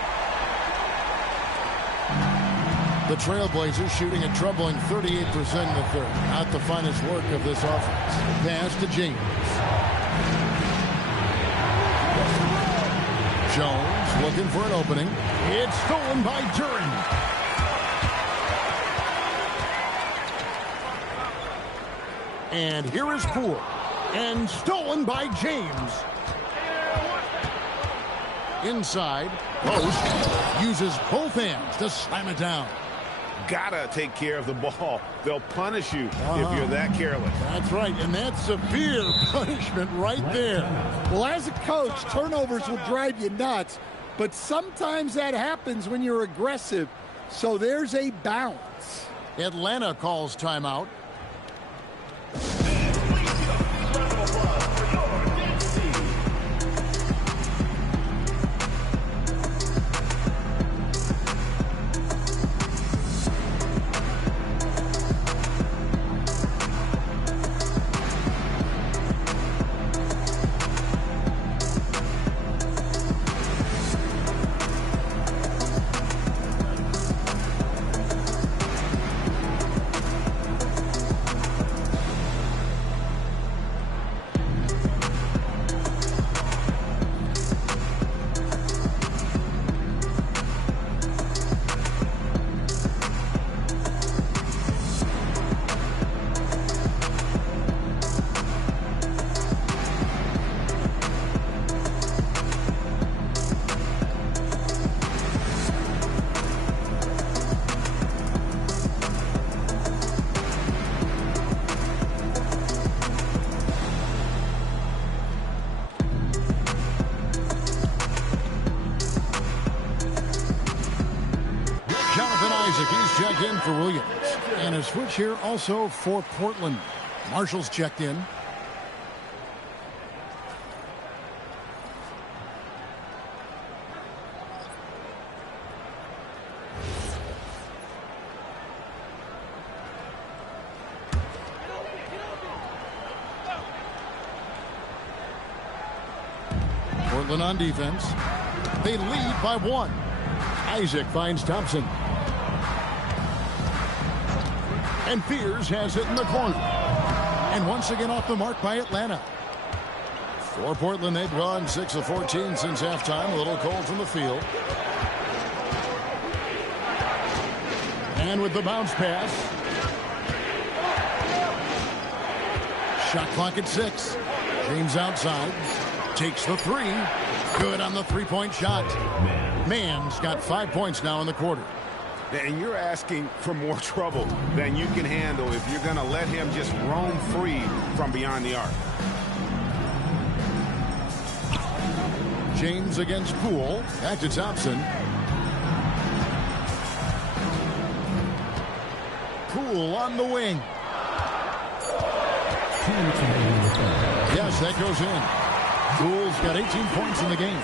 The Trailblazers shooting a troubling 38% in the third. Not the finest work of this offense. Pass to James. Jones looking for an opening. It's stolen by Duren. And here is Poole. And stolen by James. Inside. Post uses both hands to slam it down. Gotta take care of the ball. They'll punish you if you're that careless. That's right, and that's severe punishment right there. Well, as a coach, turnovers will drive you nuts, but sometimes that happens when you're aggressive, so there's a balance. Atlanta calls timeout. He's checked in for Williams. And a switch here also for Portland. Marshall's checked in. Portland on defense. They lead by 1. Isaac finds Thompson. And Fears has it in the corner. And once again off the mark by Atlanta. For Portland, they've gone 6 of 14 since halftime. A little cold from the field. And with the bounce pass. Shot clock at 6. James outside. Takes the 3. Good on the three-point shot. Mann's got 5 points now in the quarter. And you're asking for more trouble than you can handle if you're going to let him just roam free from beyond the arc. James against Poole. Back to Thompson. Poole on the wing. Yes, that goes in. Poole's got 18 points in the game.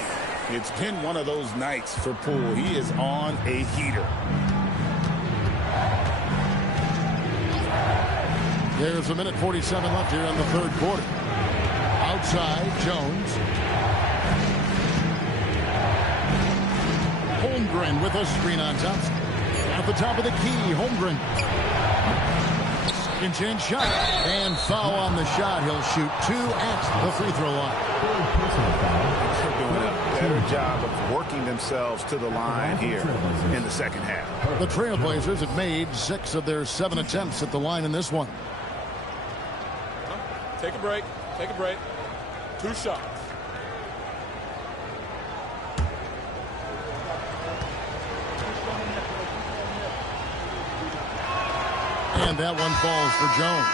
It's been one of those nights for Poole. He is on a heater. There's a minute 47 left here in the third quarter. Outside, Jones. Holmgren with a screen on Thompson. At the top of the key, Holmgren. Second chance shot. And foul on the shot. He'll shoot 2 at the free throw line. They're doing a better job of working themselves to the line here in the second half. The Trailblazers have made 6 of their 7 attempts at the line in this one. Take a break. Take a break. 2 shots. And that one falls for Jones.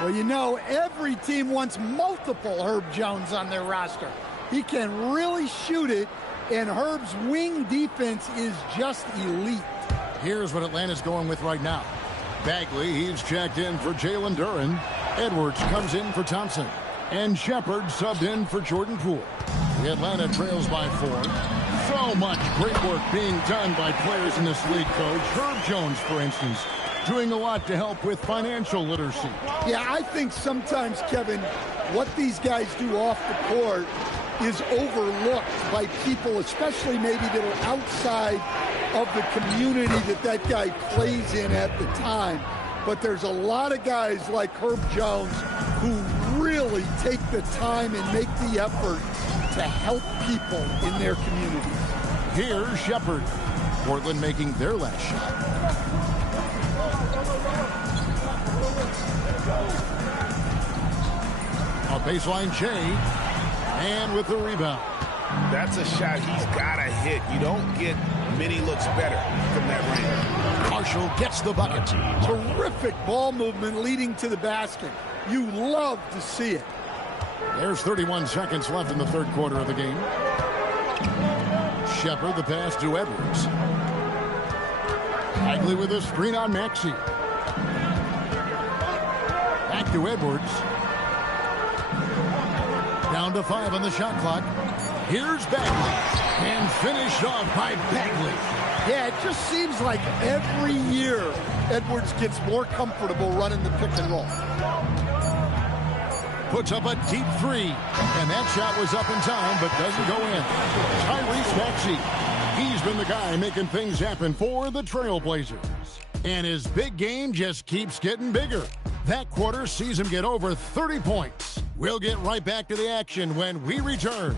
Well, you know, every team wants multiple Herb Jones on their roster. He can really shoot it, and Herb's wing defense is just elite. Here's what Atlanta's going with right now. Bagley, he's checked in for Jalen Duren. Edwards comes in for Thompson. And Shepard subbed in for Jordan Poole. The Atlanta trails by 4. So much great work being done by players in this league, Coach. Herb Jones, for instance, doing a lot to help with financial literacy. Yeah, I think sometimes, Kevin, what these guys do off the court is overlooked by people, especially maybe that are outside of the community that guy plays in at the time. But there's a lot of guys like Herb Jones who really take the time and make the effort to help people in their communities. Here's Shepard. Portland making their last shot. A baseline J, and with the rebound. That's a shot he's got to hit. You don't get many looks better from that range. Marshall gets the bucket. Terrific ball movement leading to the basket. You love to see it. There's 31 seconds left in the third quarter of the game. Shepard, the pass to Edwards. Bagley with a screen on Maxey. Back to Edwards. Down to 5 on the shot clock. Here's Bagley. And finished off by Bagley. Yeah, it just seems like every year Edwards gets more comfortable running the pick and roll. Puts up a deep 3. And that shot was up in time, but doesn't go in. Tyrese Maxey. He's been the guy making things happen for the Trailblazers. And his big game just keeps getting bigger. That quarter sees him get over 30 points. We'll get right back to the action when we return.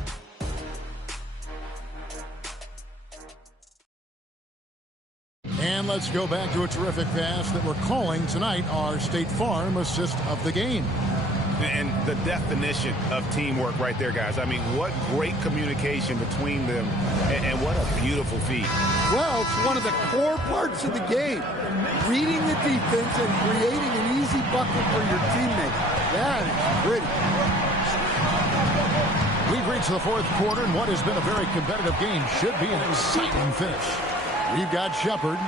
And let's go back to a terrific pass that we're calling tonight our State Farm assist of the game. And the definition of teamwork right there, guys. I mean, what great communication between them, and what a beautiful feed. Well, it's one of the core parts of the game. Reading the defense and creating an easy bucket for your teammate. That is pretty. We've reached the fourth quarter, and what has been a very competitive game should be an exciting finish. We've got Shepard,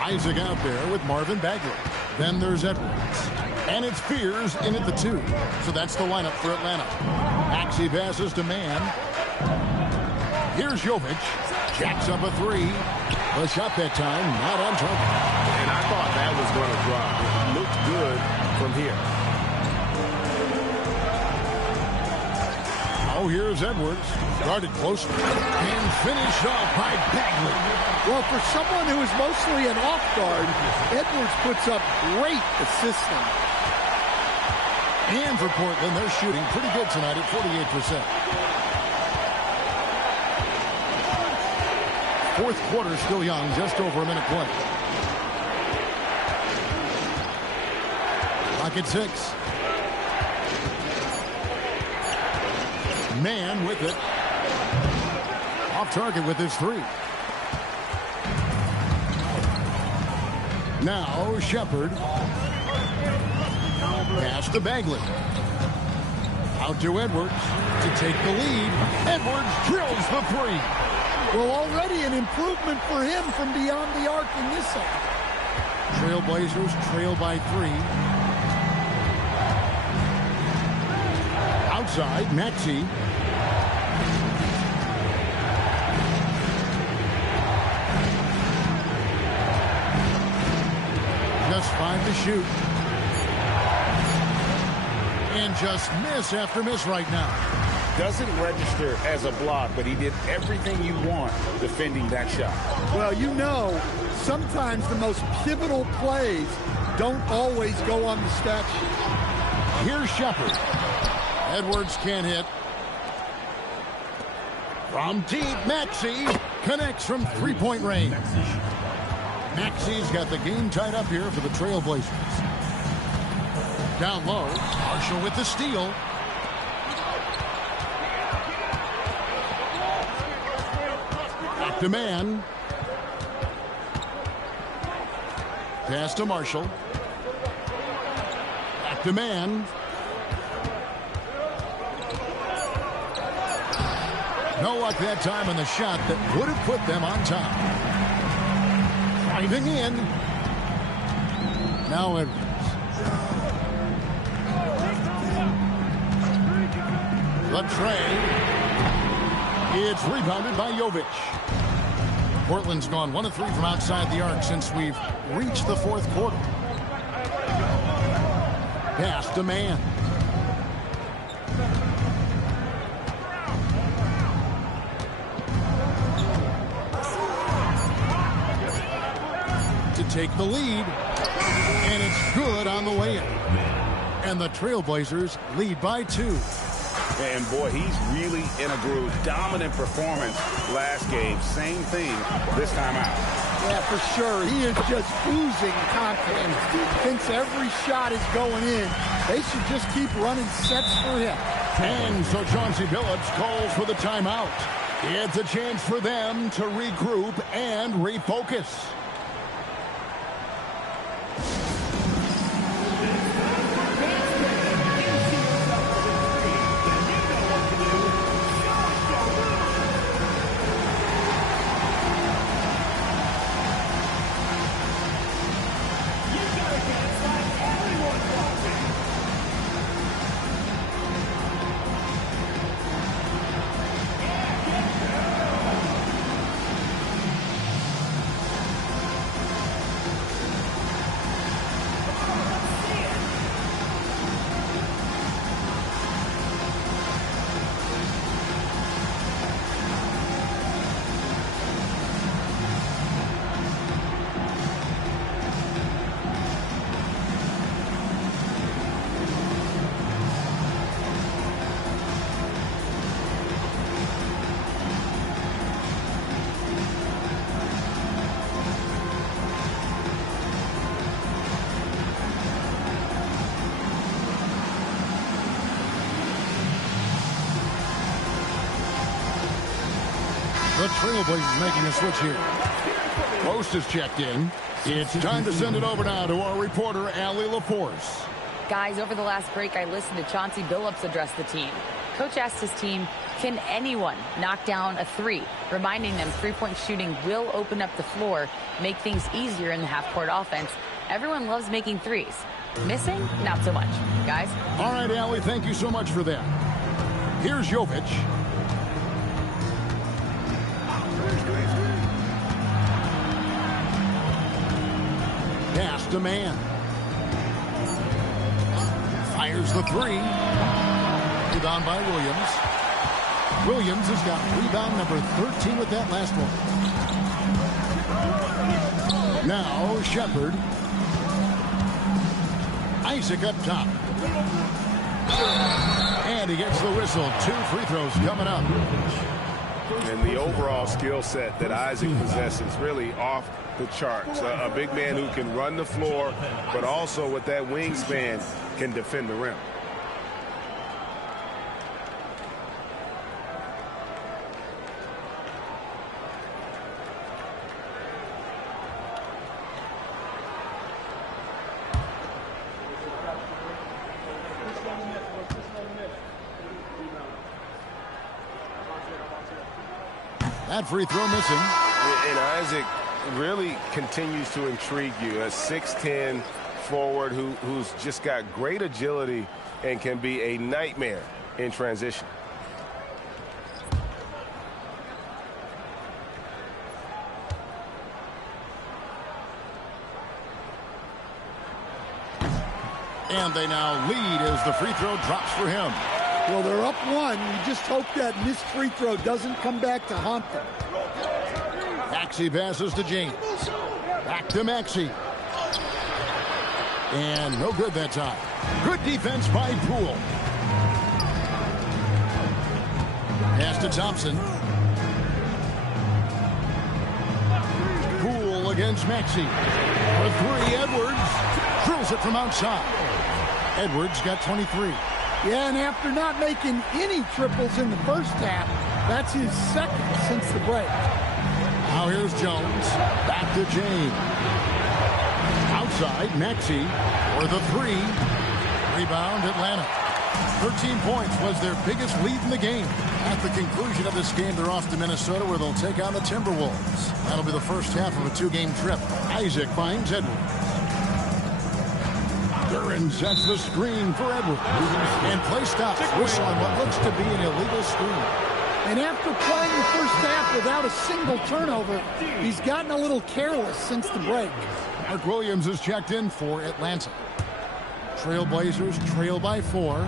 Isaac out there with Marvin Bagley. Then there's Edwards. And it's Fears in at the 2. So that's the lineup for Atlanta. Maxey passes to Mann. Here's Jovic. Jacks up a 3. The shot that time, not on target. And I thought that was going to drop. It looked good from here. Oh, here's Edwards. Guarded closely. And finished off by Bagley. Well, for someone who is mostly an off guard, Edwards puts up great assisting. And for Portland, they're shooting pretty good tonight at 48%. Fourth quarter still young, just over a minute play. Clock at 6. Mann with it. Off target with his 3. Now Shepard. Pass to Bagley. Out to Edwards to take the lead. Edwards drills the 3. Well, already an improvement for him from beyond the arc in this side. Trailblazers trail by 3. Outside, Maxey. Just 5 to shoot. And just miss after miss right now. Doesn't register as a block, but he did everything you want defending that shot. Well, you know, sometimes the most pivotal plays don't always go on the stat sheet. Here's Shepard. Edwards can't hit. From deep, Maxey connects from three-point range. Maxey's got the game tied up here for the Trailblazers. Down low, Marshall with the steal. Back to Mann. Pass to Marshall. Back to Mann. No luck that time on the shot that would have put them on top. Driving in. Now Edwards. The tray. It's rebounded by Jovic. Portland's gone 1 of 3 from outside the arc since we've reached the fourth quarter. Pass to man. To take the lead. And it's good on the way in. And the Trailblazers lead by 2. And boy, he's really in a groove. Dominant performance last game. Same thing this time out. Yeah, for sure. He is just oozing confidence. Thinks every shot is going in. They should just keep running sets for him. And so Chauncey Billups calls for the timeout. It's a chance for them to regroup and refocus. The Trailblazers making a switch here. Post is checked in. It's time to send it over now to our reporter, Allie LaForce. Guys, over the last break, I listened to Chauncey Billups address the team. Coach asked his team, can anyone knock down a 3? Reminding them three-point shooting will open up the floor, make things easier in the half-court offense. Everyone loves making threes. Missing? Not so much. Guys? All right, Allie, thank you so much for that. Here's Jovic. Pass to man. Fires the 3. Rebound by Williams. Williams has got rebound number 13 with that last one. Now Shepard. Isaac up top. And he gets the whistle. 2 free throws coming up. And the overall skill set that Isaac possesses really off the charts. A big man who can run the floor, but also with that wingspan can defend the rim. That free throw missing. And Isaac really continues to intrigue you. A 6'10" forward who's just got great agility and can be a nightmare in transition. And they now lead as the free throw drops for him. Well, they're up 1. You just hope that missed free throw doesn't come back to haunt them. Maxey passes to James. Back to Maxey. And no good that time. Good defense by Poole. Pass to Thompson. Poole against Maxey. For 3, Edwards drills it from outside. Edwards got 23. Yeah, and after not making any triples in the first half, that's his second since the break. Now here's Jones. Back to James. Outside, Maxey for the 3. Rebound, Atlanta. 13 points was their biggest lead in the game. At the conclusion of this game, they're off to Minnesota, where they'll take on the Timberwolves. That'll be the first half of a 2-game trip. Isaac finds Edwards. Duran sets the screen for Edwards. And play stops. Whistle on what looks to be an illegal screen. And after playing the first half without a single turnover, he's gotten a little careless since the break. Mark Williams is checked in for Atlanta. Trailblazers trail by 4.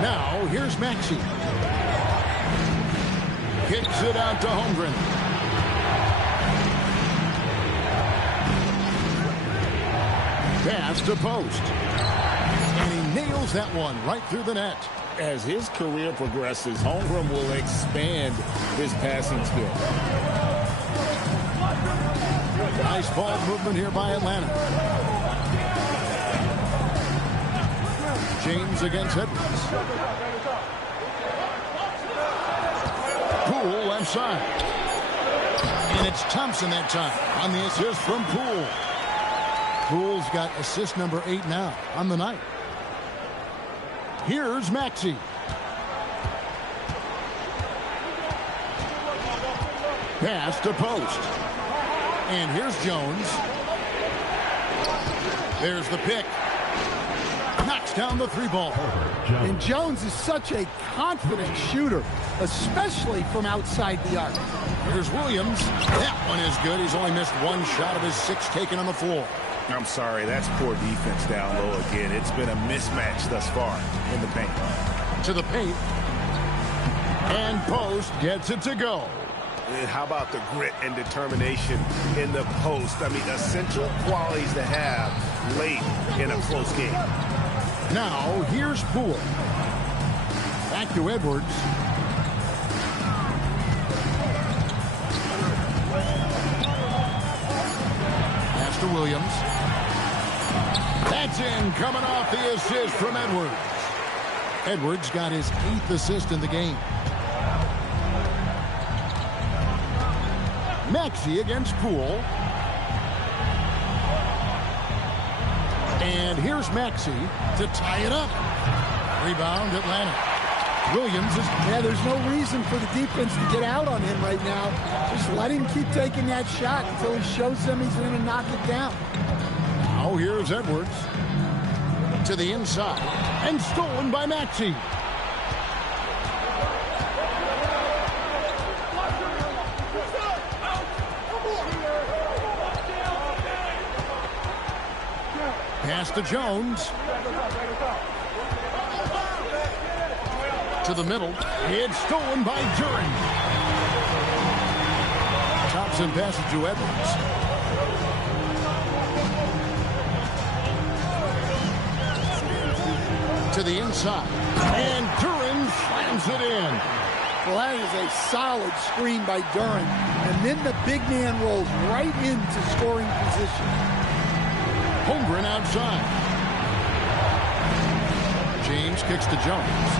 Now, here's Maxey. Kicks it out to Holmgren. Pass to Post. And he nails that one right through the net. As his career progresses, Holmgren will expand his passing skill. Nice ball movement here by Atlanta. James against Edwards. Poole left side. And it's Thompson that time on the assist from Poole. Poole's got assist number 8 now on the night. Here's Maxey. Pass to Post. And here's Jones. There's the pick. Knocks down the 3-ball. And Jones is such a confident shooter, especially from outside the arc. Here's Williams. That one is good. He's only missed 1 shot of his 6 taken on the floor. I'm sorry, that's poor defense down low again. It's been a mismatch thus far in the paint. To the paint. And Post gets it to go. How about the grit and determination in the post? I mean, essential qualities to have late in a close game. Now, here's Poole. Back to Edwards. Pass to Williams. That's in, coming off the assist from Edwards. Edwards got his 8th assist in the game. Maxey against Poole. And here's Maxey to tie it up. Rebound Atlanta. Williams is... Yeah, there's no reason for the defense to get out on him right now. Just let him keep taking that shot until he shows them he's going to knock it down. Now here's Edwards. To the inside. And stolen by Maxey. Pass to Jones. To the middle. It's stolen by Duran. Thompson passes to Edwards. To the inside. And Duran slams it in. Well, that is a solid screen by Duran. And then the big man rolls right into scoring position. Holmgren outside. James kicks to Jones.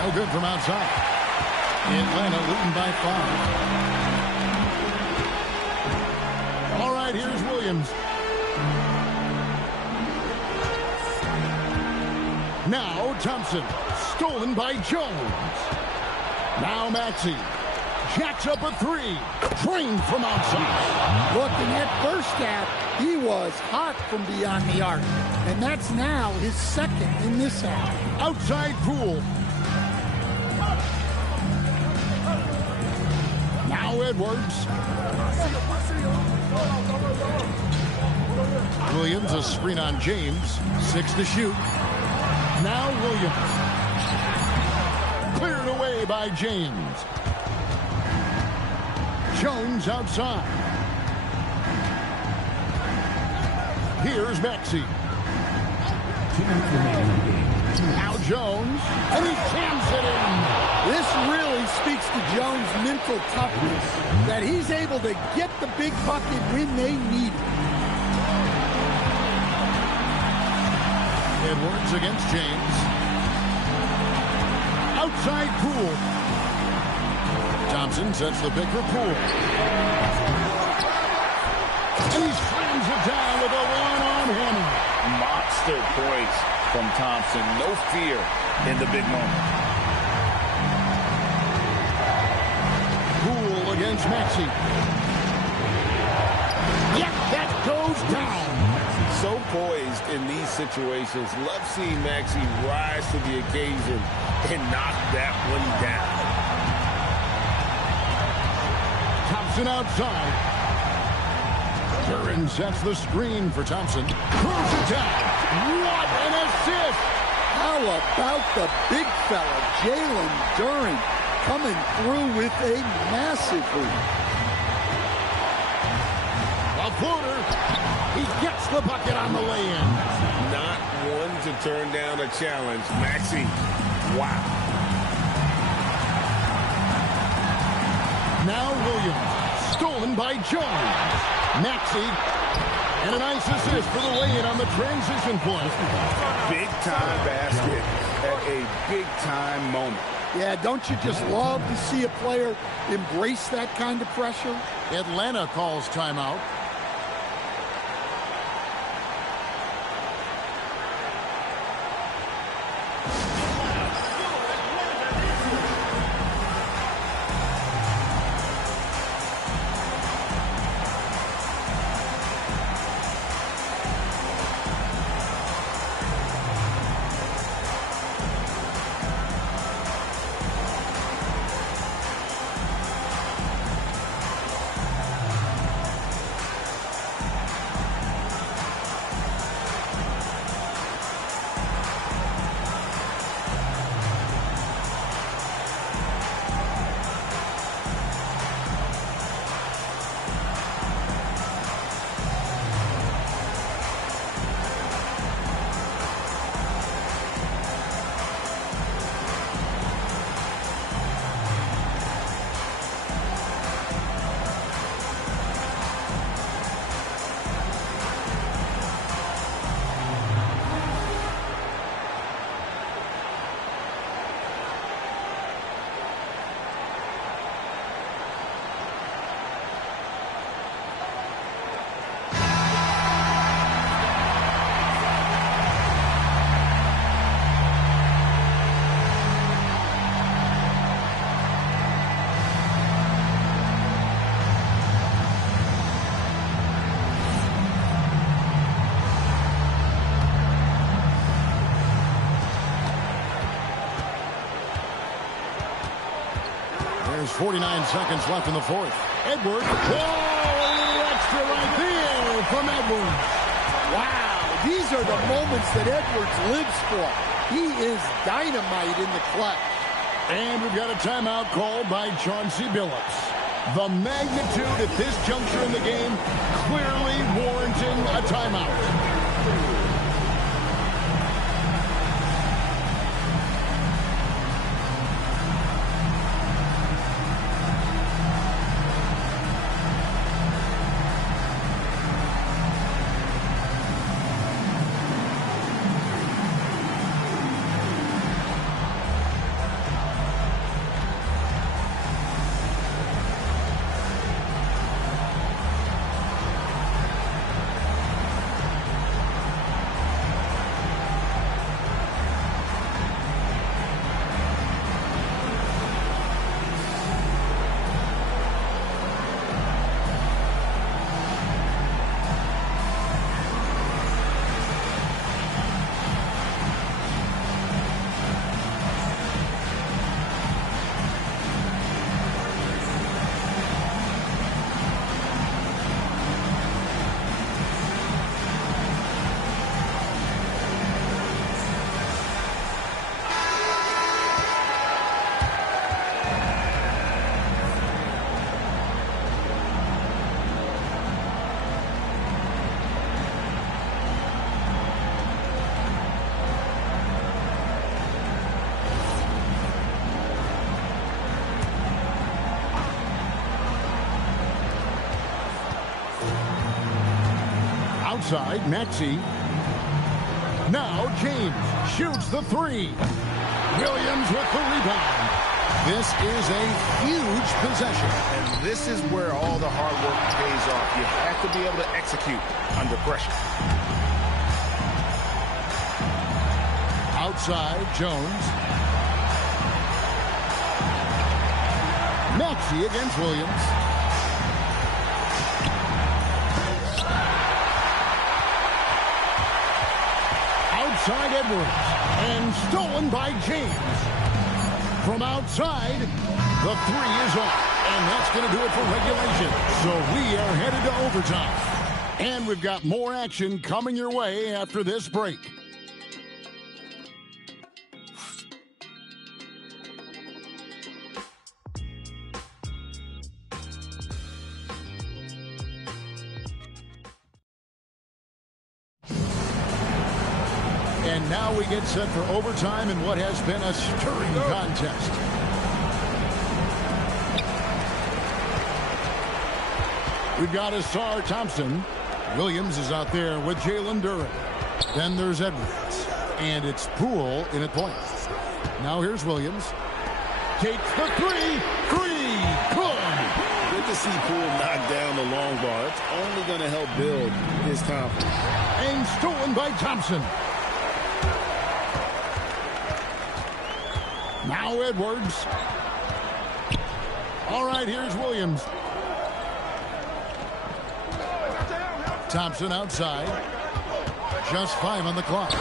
No good from outside. Atlanta leading by 5. All right, here's Williams. Now Thompson. Stolen by Jones. Now Maxey. Jacks up a 3. Trained from outside. Look, in that first half, he was hot from beyond the arc. And that's now his 2nd in this half. Outside Poole. Now Edwards. Williams, a screen on James. 6 to shoot. Now Williams. Cleared away by James. Jones outside. Here's Maxey. Now Jones. And he jams it in. This really speaks to Jones' mental toughness, that he's able to get the big bucket when they need it. Edwards against James. Outside Poole. Thompson sets the pick for Poole. And he slams it down with a hammer. Monster points from Thompson. No fear in the big moment. Poole against Maxey. Yep, that goes down. So poised in these situations. Love seeing Maxey rise to the occasion and knock that one down. Thompson outside. Duran sets the screen for Thompson. Throws it down. What an assist! How about the big fella, Jalen Duran, coming through with a massive hoop. A floater. He gets the bucket on the lay-in. Not one to turn down a challenge. Maxey, wow. Now Williams. Stolen by Jones. Maxey. And a nice assist for the lay-in on the transition point. Big-time basket at a big-time moment. Yeah, don't you just love to see a player embrace that kind of pressure? Atlanta calls timeout. There's 49 seconds left in the fourth. Edwards. Oh, a little extra right there from Edwards. Wow, these are the moments that Edwards lives for. He is dynamite in the clutch. And we've got a timeout called by Chauncey Billups. The magnitude at this juncture in the game clearly warranting a timeout. Outside, Maxey. Now James shoots the three. Williams with the rebound. This is a huge possession. And this is where all the hard work pays off. You have to be able to execute under pressure. outside, Jones. Maxey against Williams. Outside Edwards. And stolen by James. From outside, the three is off. And that's going to do it for regulation. So we are headed to overtime. And we've got more action coming your way after this break. And now we get set for overtime in what has been a stirring contest. We've got Asar Thompson. Williams is out there with Jalen Duren. Then there's Edwards. And it's Poole in at point. Now here's Williams. Takes the three. Good. Good to see Poole knock down the long ball. It's only going to help build his confidence. And stolen by Thompson. Now Edwards. All right, here's Williams. Thompson outside. Just 5 on the clock.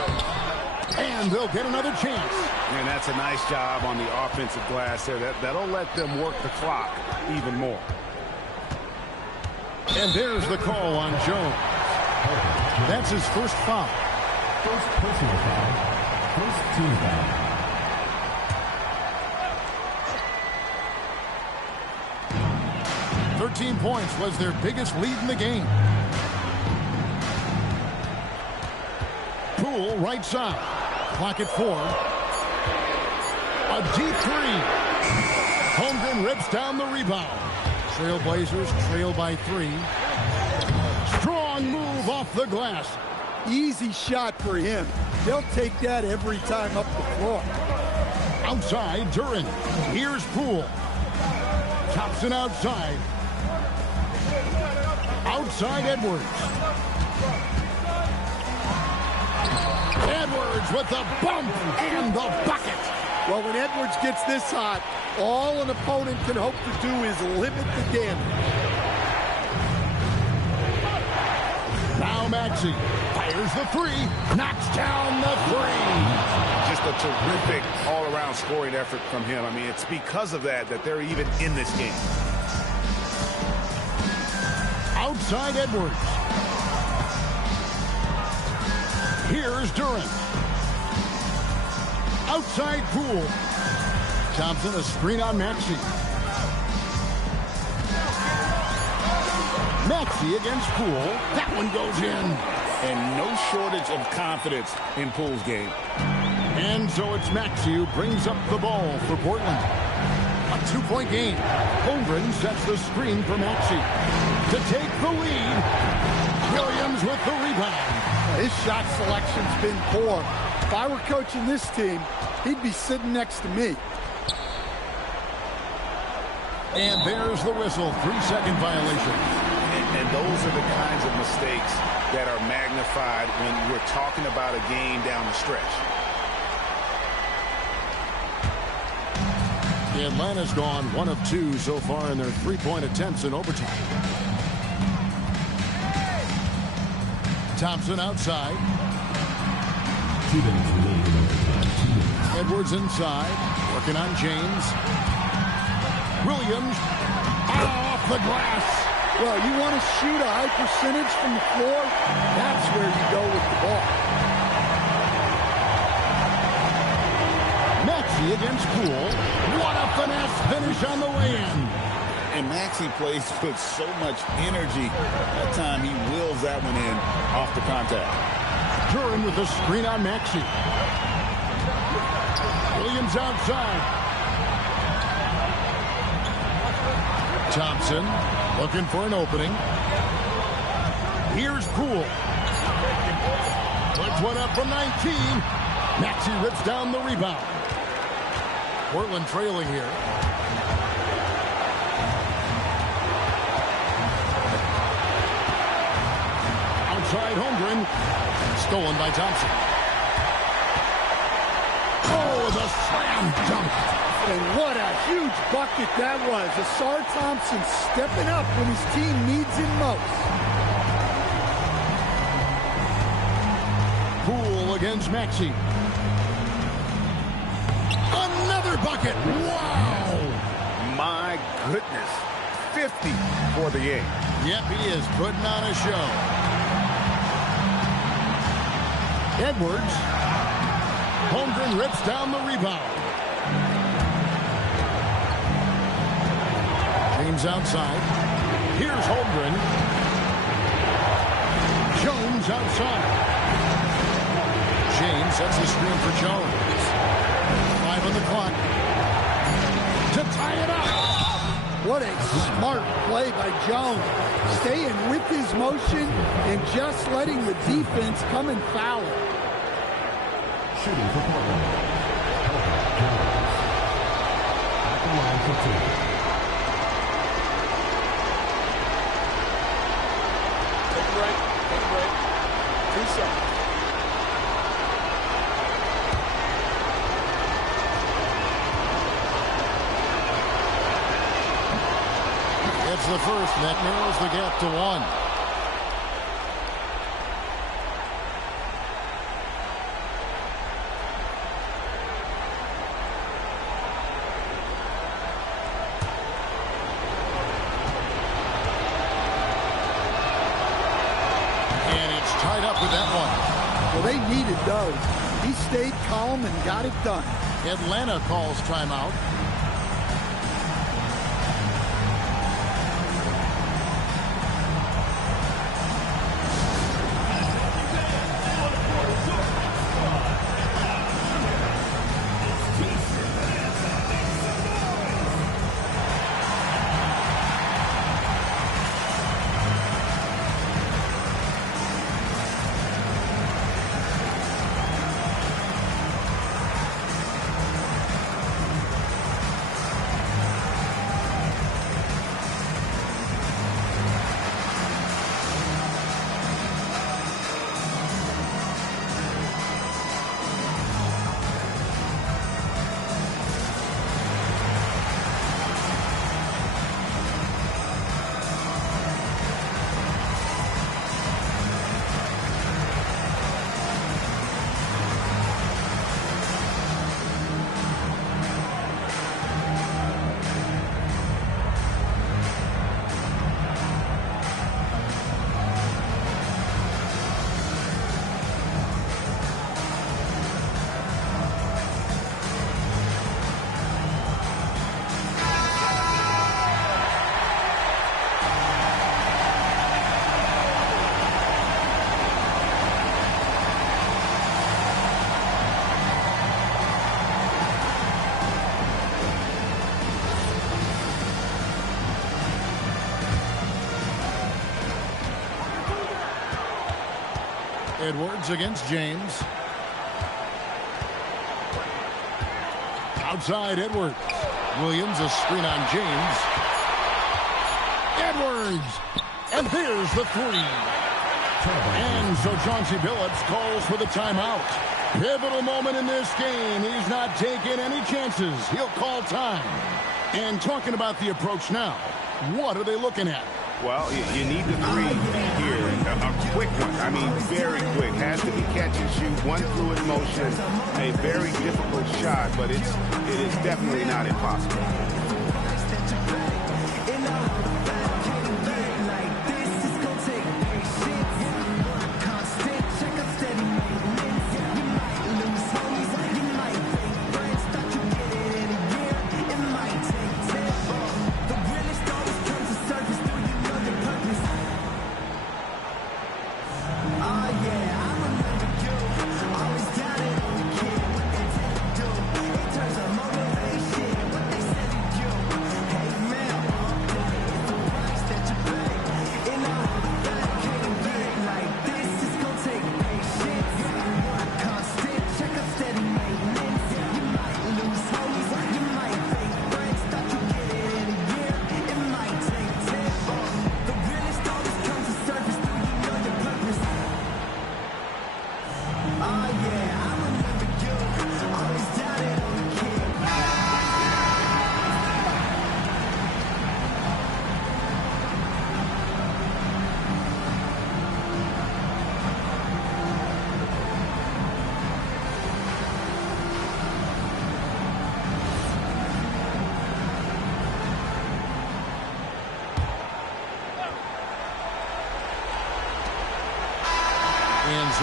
And they'll get another chance. And that's a nice job on the offensive glass there. That'll let them work the clock even more. And there's the call on Jones. That's his first foul. First personal foul. First team foul. $13 points was their biggest lead in the game. Poole right side. Clock at 4. A deep three. Holmgren rips down the rebound. Trailblazers trail by 3. Strong move off the glass. Easy shot for him. They'll take that every time up the floor. Outside, Duren. Here's Poole. Thompson outside. Outside Edwards. Edwards with the bump and the bucket. Well, when Edwards gets this hot, all an opponent can hope to do is limit the damage. Now Maxey fires the 3, knocks down the 3. Just a terrific all-around scoring effort from him. I mean, it's because of that they're even in this game. Outside Edwards. Here's Duren. Outside Poole. Thompson, a screen on Maxey. Maxey against Poole. That one goes in. And no shortage of confidence in Poole's game. And so it's Maxey who brings up the ball for Portland. A 2-point game. Holmgren sets the screen for Maxey to take the lead. Williams with the rebound. His shot selection's been poor. If I were coaching this team, he'd be sitting next to me. And there's the whistle. 3-second violation. And those are the kinds of mistakes that are magnified when we're talking about a game down the stretch. Atlanta's gone 1 of 2 so far in their 3-point attempts in overtime. Thompson outside. 2 minutes remaining in overtime. Edwards inside. Working on James. Williams off the glass. Well, you want to shoot a high percentage from the floor? That's where you go with the ball. Maxey against Poole. What a finesse finish on the way in. And Maxey plays with so much energy. That time he wills that one in off the contact. Duren with the screen on Maxey. Williams outside. Thompson looking for an opening. Here's Poole. Puts one up from 19. Maxey rips down the rebound. Portland trailing here. Outside Holmgren. Stolen by Thompson. Slam dunk. And what a huge bucket that was. Asar Thompson stepping up when his team needs him most. Poole against Maxey. Another bucket. Wow. My goodness. 50 for the game. Yep, he is putting on a show. Edwards. Holmgren rips down the rebound. James outside. Here's Holmgren. Jones outside. James sets the screen for Jones. 5 on the clock. To tie it up. What a smart play by Jones. Staying with his motion and just letting the defense come and foul it. Shooting for Portland. Jones. At the line for 2. Take a break. Take a break. 2 shots. That's the first. That narrows the gap to 1. And it's tied up with that one. Well, they needed those. He stayed calm and got it done. Atlanta calls timeout. Edwards against James. Outside Edwards. Williams a screen on James. Edwards. And there's the 3. And so Chauncey Billups calls for the timeout. Pivotal moment in this game. He's not taking any chances. He'll call time. And talking about the approach now, what are they looking at? Well, you need the 3 here. A quick one. I mean, very quick. Has to be catch and shoot. One fluid motion. A very difficult shot, but it is definitely not impossible.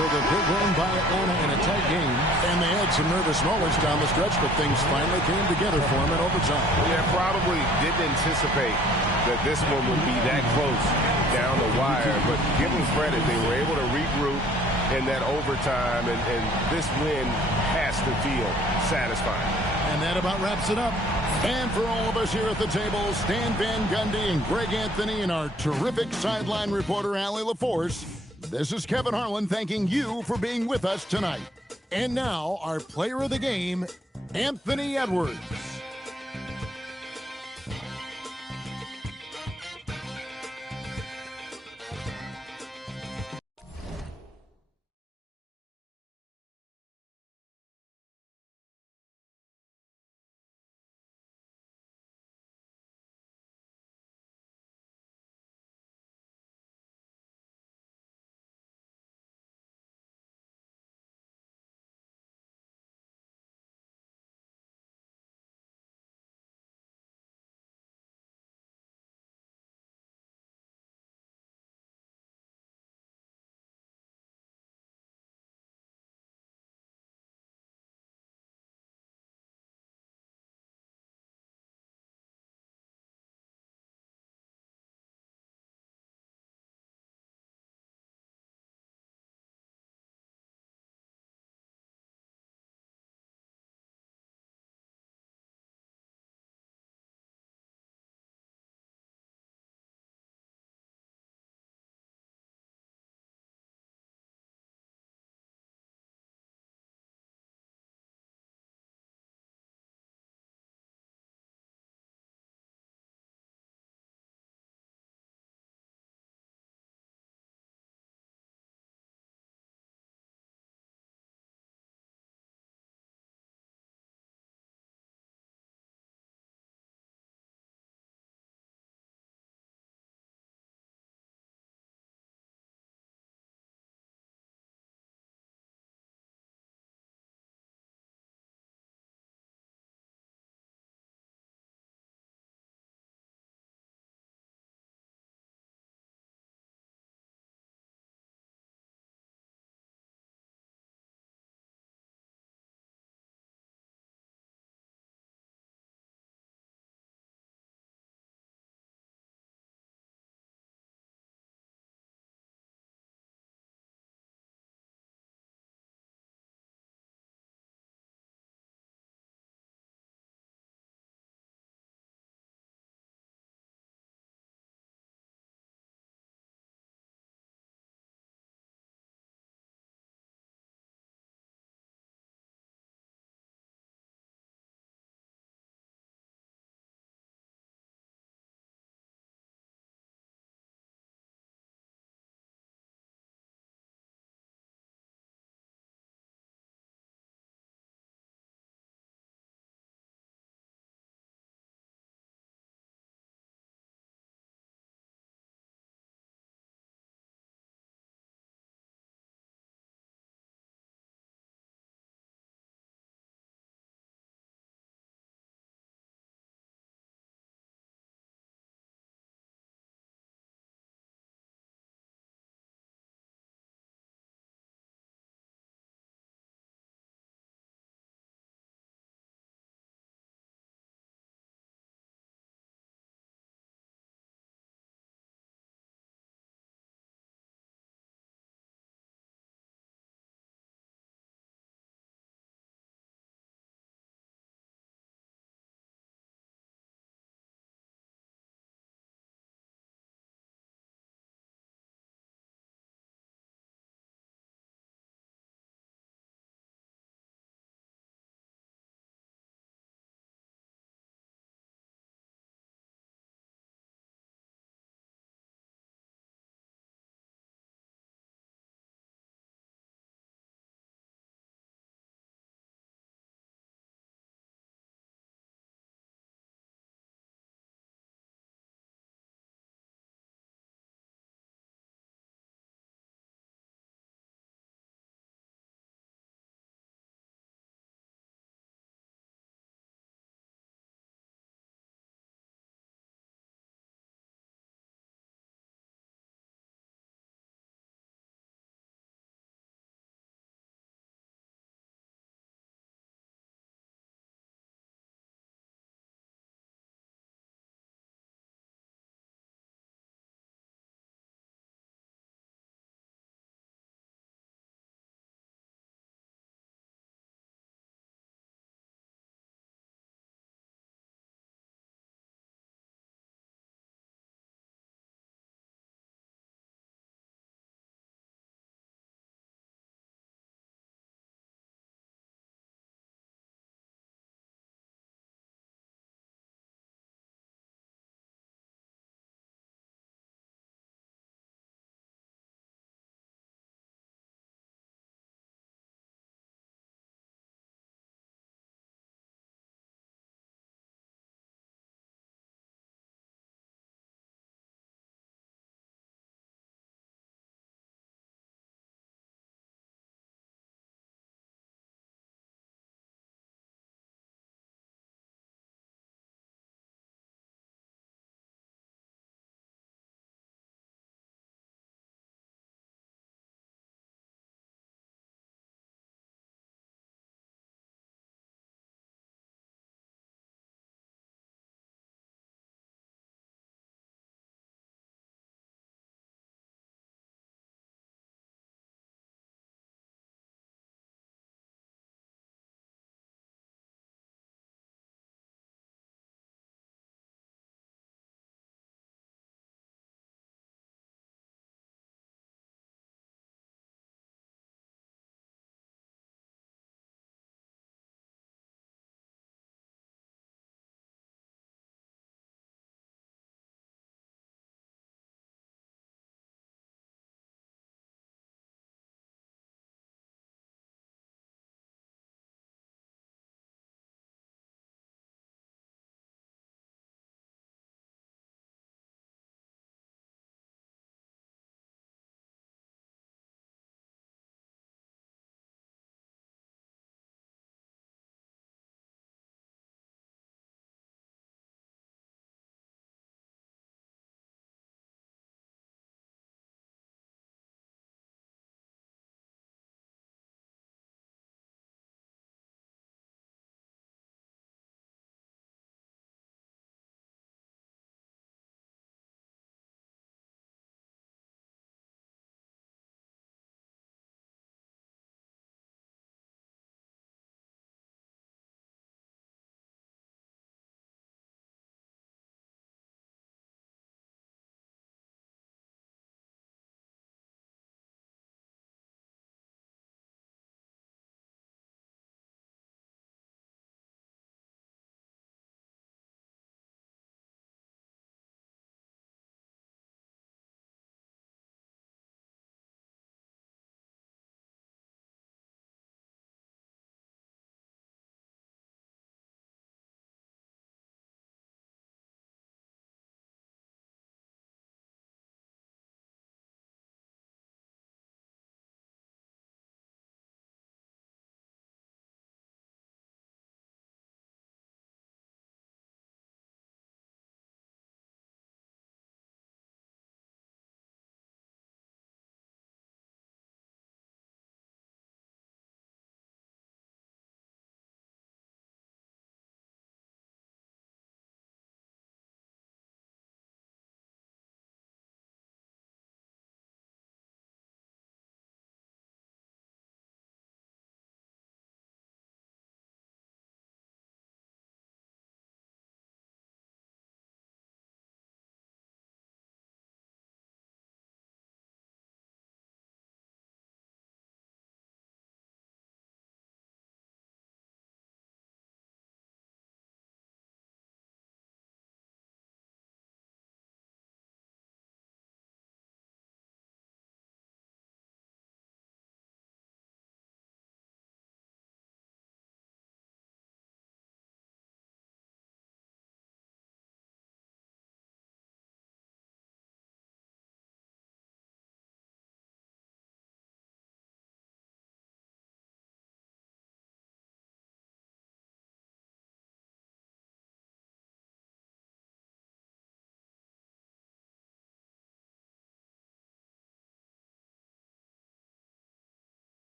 So the big win by Atlanta in a tight game. And they had some nervous moments down the stretch, but things finally came together for them in overtime. Yeah, probably didn't anticipate that this one would be that close down the wire. But give them credit. They were able to regroup in that overtime, and this win has to feel satisfying. And that about wraps it up. And for all of us here at the table, Stan Van Gundy and Greg Anthony and our terrific sideline reporter, Allie LaForce, this is Kevin Harlan thanking you for being with us tonight. And now, our player of the game, Anthony Edwards.